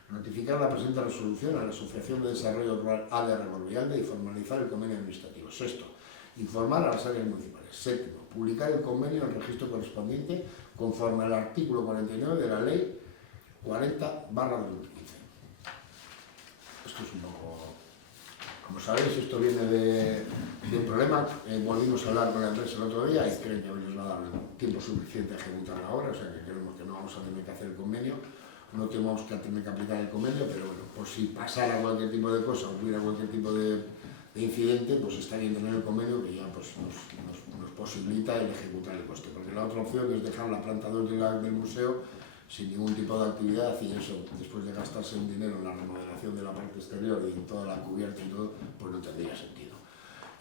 notificar la presente resolución a la Asociación de Desarrollo Rural ADR Golvialde y formalizar el convenio administrativo. Sexto, informar a las áreas municipales. Séptimo, publicar el convenio en el registro correspondiente conforme al artículo 49 de la Ley 40/2015. Esto es un poco... Como sabéis, esto viene de un problema. Volvimos a hablar con la empresa el otro día y creen que les va a dar tiempo suficiente a ejecutar la obra, o sea que creemos que no vamos a tener que hacer el convenio, no tenemos que tener que aplicar el convenio, pero bueno, por si pasara cualquier tipo de cosa, hubiera cualquier tipo de incidente, pues está bien tener el convenio que ya pues, nos posibilita el ejecutar el coste, porque la otra opción es dejar la planta 2 del museo sin ningún tipo de actividad, y eso, después de gastarse un dinero en la remodelación de la parte exterior y en toda la cubierta y todo, pues no tendría sentido.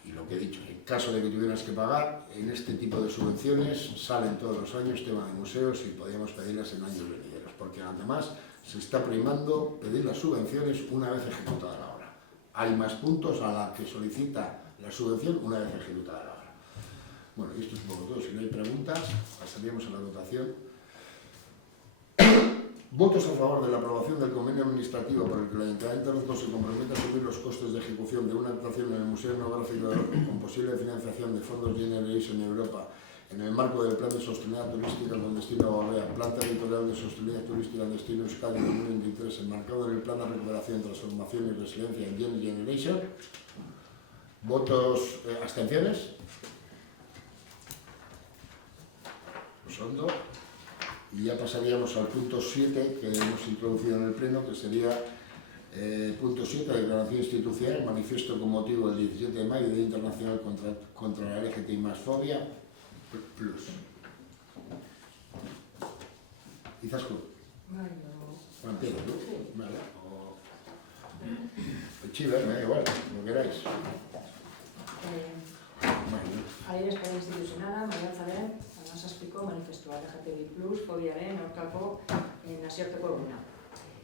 Y lo que he dicho, en caso de que tuvieras que pagar, en este tipo de subvenciones salen todos los años tema de museos y podríamos pedirlas en años venideros, porque además se está primando pedir las subvenciones una vez ejecutada la obra. Hay más puntos a la que solicita la subvención una vez ejecutada la obra. Bueno, y esto es un poco todo. Si no hay preguntas, pasaríamos a la votación. Votos a favor de la aprobación del convenio administrativo por el que el Ayuntamiento de Orozco se compromete a asumir los costes de ejecución de una actuación en el Museo Etnográfico de Orozco con posible financiación de fondos Generation Europa en el marco del Plan de Sostenibilidad Turística con destino a Gorbea, Plan Territorial de Sostenibilidad Turística en destino Euskadi 2023, enmarcado en el Plan de Recuperación, Transformación y Resiliencia en Generation. ¿Votos? ¿Abstenciones? Segundo. Y ya pasaríamos al punto 7 que hemos introducido en el Pleno, que sería punto 7, declaración institucional, manifiesto con motivo del 17 de mayo, Día Internacional contra la LGTBI más fobia plus. ¿Izaskun? ¿Mantiene tú? Vale. Chiver, me da igual, como queráis. Adierazpen instituzionala, maiatzaren, amazazpiko manifestua LGTBI+, fobiaren aurkako nazioarteko eguna.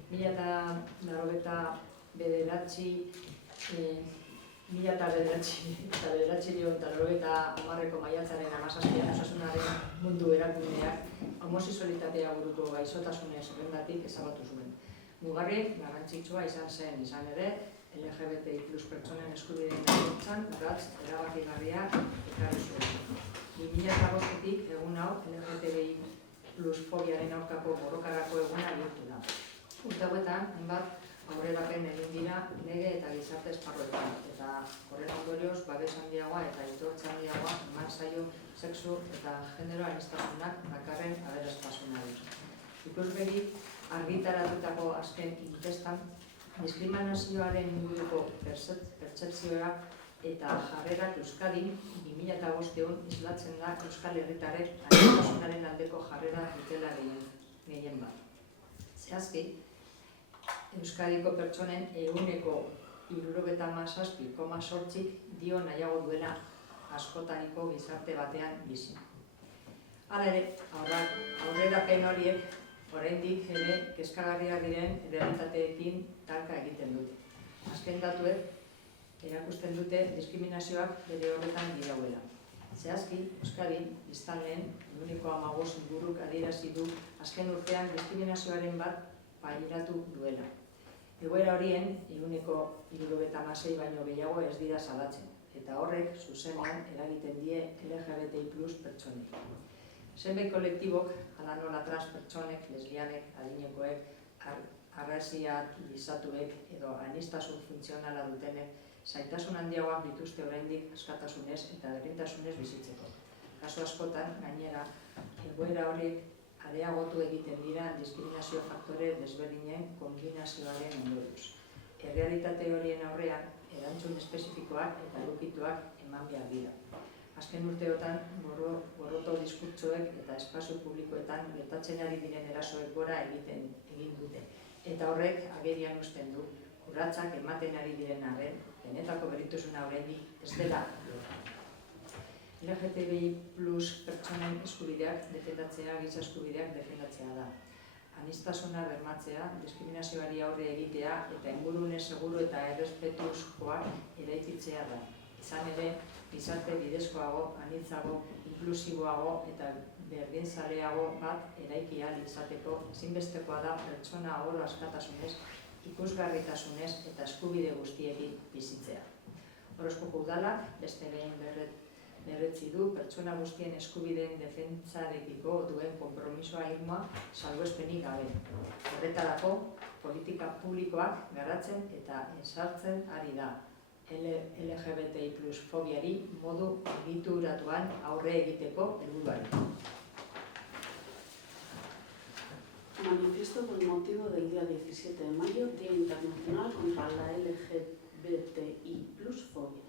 1989ko maiatzaren amazazpian osasunaren mundu erakundeak homosexualitatea buruko gaixotasunez zerrendatik ezabatu zuen. Mugarri, garrantzitsua izan ere, LGBTI+ pertsonen eskubideen defentsan urrats erabakigarria ekarri zuen. 2005-tik egun hau LGBTI+ fobiaren aurkako borrokarako eguna bihurtu da. Urte hauetan, hainbat aurrerapen egin dira lege eta gizarte esparruetan, eta horren ondorioz babes handiagoa eta aitortza handiagoa eman zaio sexu eta genero aniztasunak dakarren aberastasunari. Ikuspegi argitaratutako azken inkestan diskriminazioaren inguruko pertzepzioa eta jarrerak Euskadin 2005 islatzen da Euskal Herritarrek aniztasunaren aldeko jarrera dutela gehien bat. Zehazki, Euskadiko pertsonen 77,8%k dio nahiago duela askotariko gizarte batean bizi. Hala ere, aurrerapen horiek oraindik ere kezkagarriak diren errealitateekin talka egiten dute. Azken datuek erakusten dute diskriminazioak bere horretan dirauela. Zehazki, Euskadin, biztanleen 15% inguruk adierazi du azken urtean diskriminazioaren bat pairatu duela. Egoera horien 76% baino gehiago ez dira salatzen, eta horrek zuzenean eragiten die LGBTI+ pertsonei. Zenbait kolektibok, hala nola trans pertsonek, lesbianek, adinekoek, arrazializatuek edo aniztasun funtzionala dutenek zailtasun handiagoak dituzte oraindik askatasunez eta berdintasunez bizitzeko. Kasu askotan, gainera, egoera horiek areagotu egiten dira diskriminazio faktore desberdinen kombinazioaren ondorioz. Errealitate horien aurrean, erantzun espezifikoak eta edukituak eman behar dira. Azken urteotan, gorroto diskurtsoek eta espazio publikoetan gertatzen ari diren erasoek gora egin dute. Eta horrek agerian uzten du, urratsak ematen ari diren arren, benetako beritasuna oraindik ez dela lortu. LGTBI plus pertsonen eskubideak defendatzea, giza eskubideak defendatzea da. Aniztasuna bermatzea, diskriminazioari aurre egitea eta ingurune seguru eta errespetuzkoak eraikitzea da. Izan ere, gizarte bidezkoago, anitzago, inklusiboago eta berdinzaleago bat eraiki ahal izateko ezinbestekoa da pertsona oro askatasunez, ikusgarritasunez eta eskubide guztiekin bizitzea. Orozkoko udalak beste behin berretzi du pertsona guztien eskubideen defentsarekiko duen konpromisoa irmoa salbuespenik gabe. Horretarako, politika publikoak garatzen eta ezartzen ari da. LGBTI plus fobiari modu egituratuan aurre egiteko helburuari. Manifiesto con motivo del día 17 de mayo, Día Internacional contra la LGBTI plus fobia.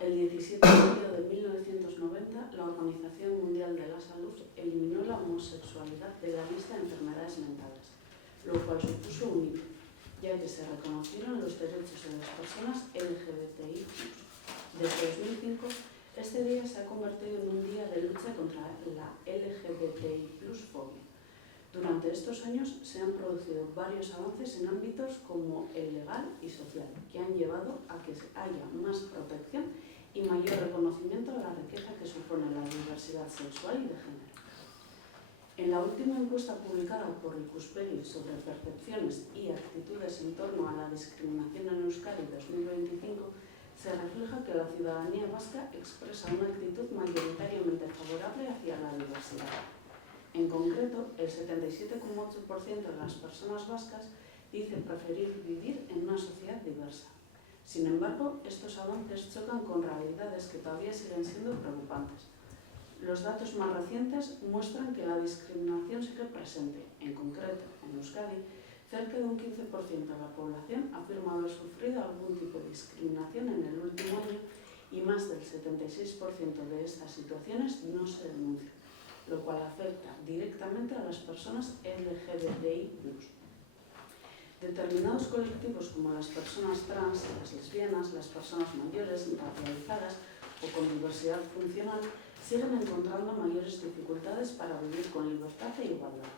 El 17 de mayo de 1990, la Organización Mundial de la Salud eliminó la homosexualidad de la lista de enfermedades mentales, lo cual supuso un hito, ya que se reconocieron los derechos de las personas LGBTI+. Desde 2005, este día se ha convertido en un día de lucha contra la LGBTI+ fobia. Durante estos años se han producido varios avances en ámbitos como el legal y social, que han llevado a que haya más protección y mayor reconocimiento a la riqueza que supone la diversidad sexual y de género. En la última encuesta publicada por Ikuspegi sobre percepciones y actitudes en torno a la discriminación en Euskadi 2025, se refleja que la ciudadanía vasca expresa una actitud mayoritariamente favorable hacia la diversidad. En concreto, el 77,8% de las personas vascas dice preferir vivir en una sociedad diversa. Sin embargo, estos avances chocan con realidades que todavía siguen siendo preocupantes. Los datos más recientes muestran que la discriminación sigue presente. En concreto, en Euskadi, cerca de un 15% de la población afirma haber sufrido algún tipo de discriminación en el último año y más del 76% de estas situaciones no se denuncian, lo cual afecta directamente a las personas LGBTI+. Determinados colectivos como las personas trans, las lesbianas, las personas mayores, racializadas o con diversidad funcional siguen encontrando mayores dificultades para vivir con libertad e igualdad.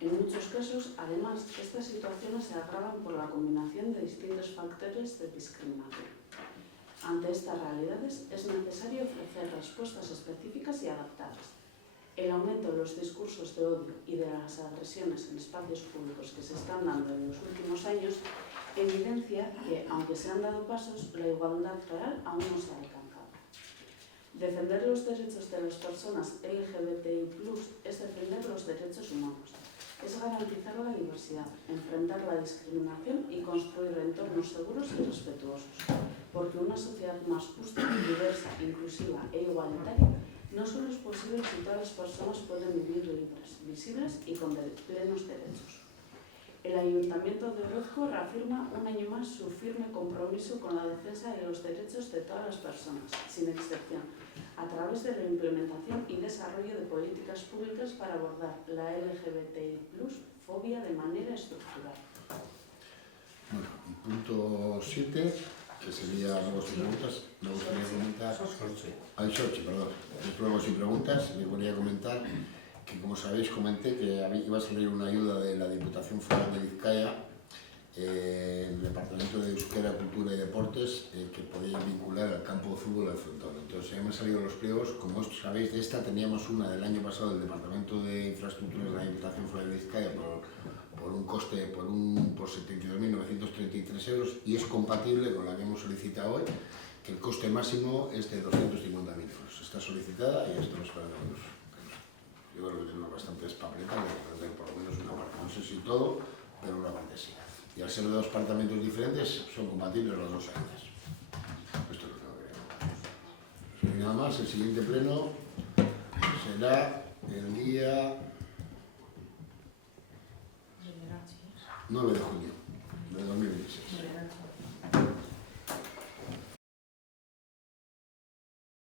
En muchos casos, además, estas situaciones se agravan por la combinación de distintos factores de discriminación. Ante estas realidades, es necesario ofrecer respuestas específicas y adaptadas. El aumento de los discursos de odio y de las agresiones en espacios públicos que se están dando en los últimos años evidencia que, aunque se han dado pasos, la igualdad real aún no se ha alcanzado. Defender los derechos de las personas LGBTI+ es defender los derechos humanos, es garantizar la diversidad, enfrentar la discriminación y construir entornos seguros y respetuosos, porque una sociedad más justa, diversa, inclusiva e igualitaria no solo es posible si todas las personas pueden vivir libres, visibles y con plenos derechos. El Ayuntamiento de Orozco reafirma un año más su firme compromiso con la defensa de los derechos de todas las personas, sin excepción, a través de la implementación y desarrollo de políticas públicas para abordar la LGBTI+ fobia de manera estructural. Bueno, y punto 7, que sería luego sin preguntas, me gustaría comentar... Xochi, perdón. Luego sin preguntas, me gustaría comentar que, como sabéis, comenté que iba a salir una ayuda de la Diputación Foral de Vizcaya, el Departamento de Euskera, Cultura y Deportes, que podían vincular al campo de fútbol al frontón. Entonces, ya me han salido los pliegos. Como sabéis, de esta teníamos una del año pasado del Departamento de Infraestructuras de la Diputación Foral de Vizcaya por un coste por 72.933 euros, y es compatible con la que hemos solicitado hoy, que el coste máximo es de 250.000 euros. Está solicitada y estamos esperando que nos... Yo creo que tenemos bastantes papeletas de por lo menos una parte. No sé si todo, pero una parte sí. Y al ser de dos departamentos diferentes, son compatibles las dos áreas. Esto es lo que creo. Y nada más, el siguiente pleno será el día 9 de junio de 2026.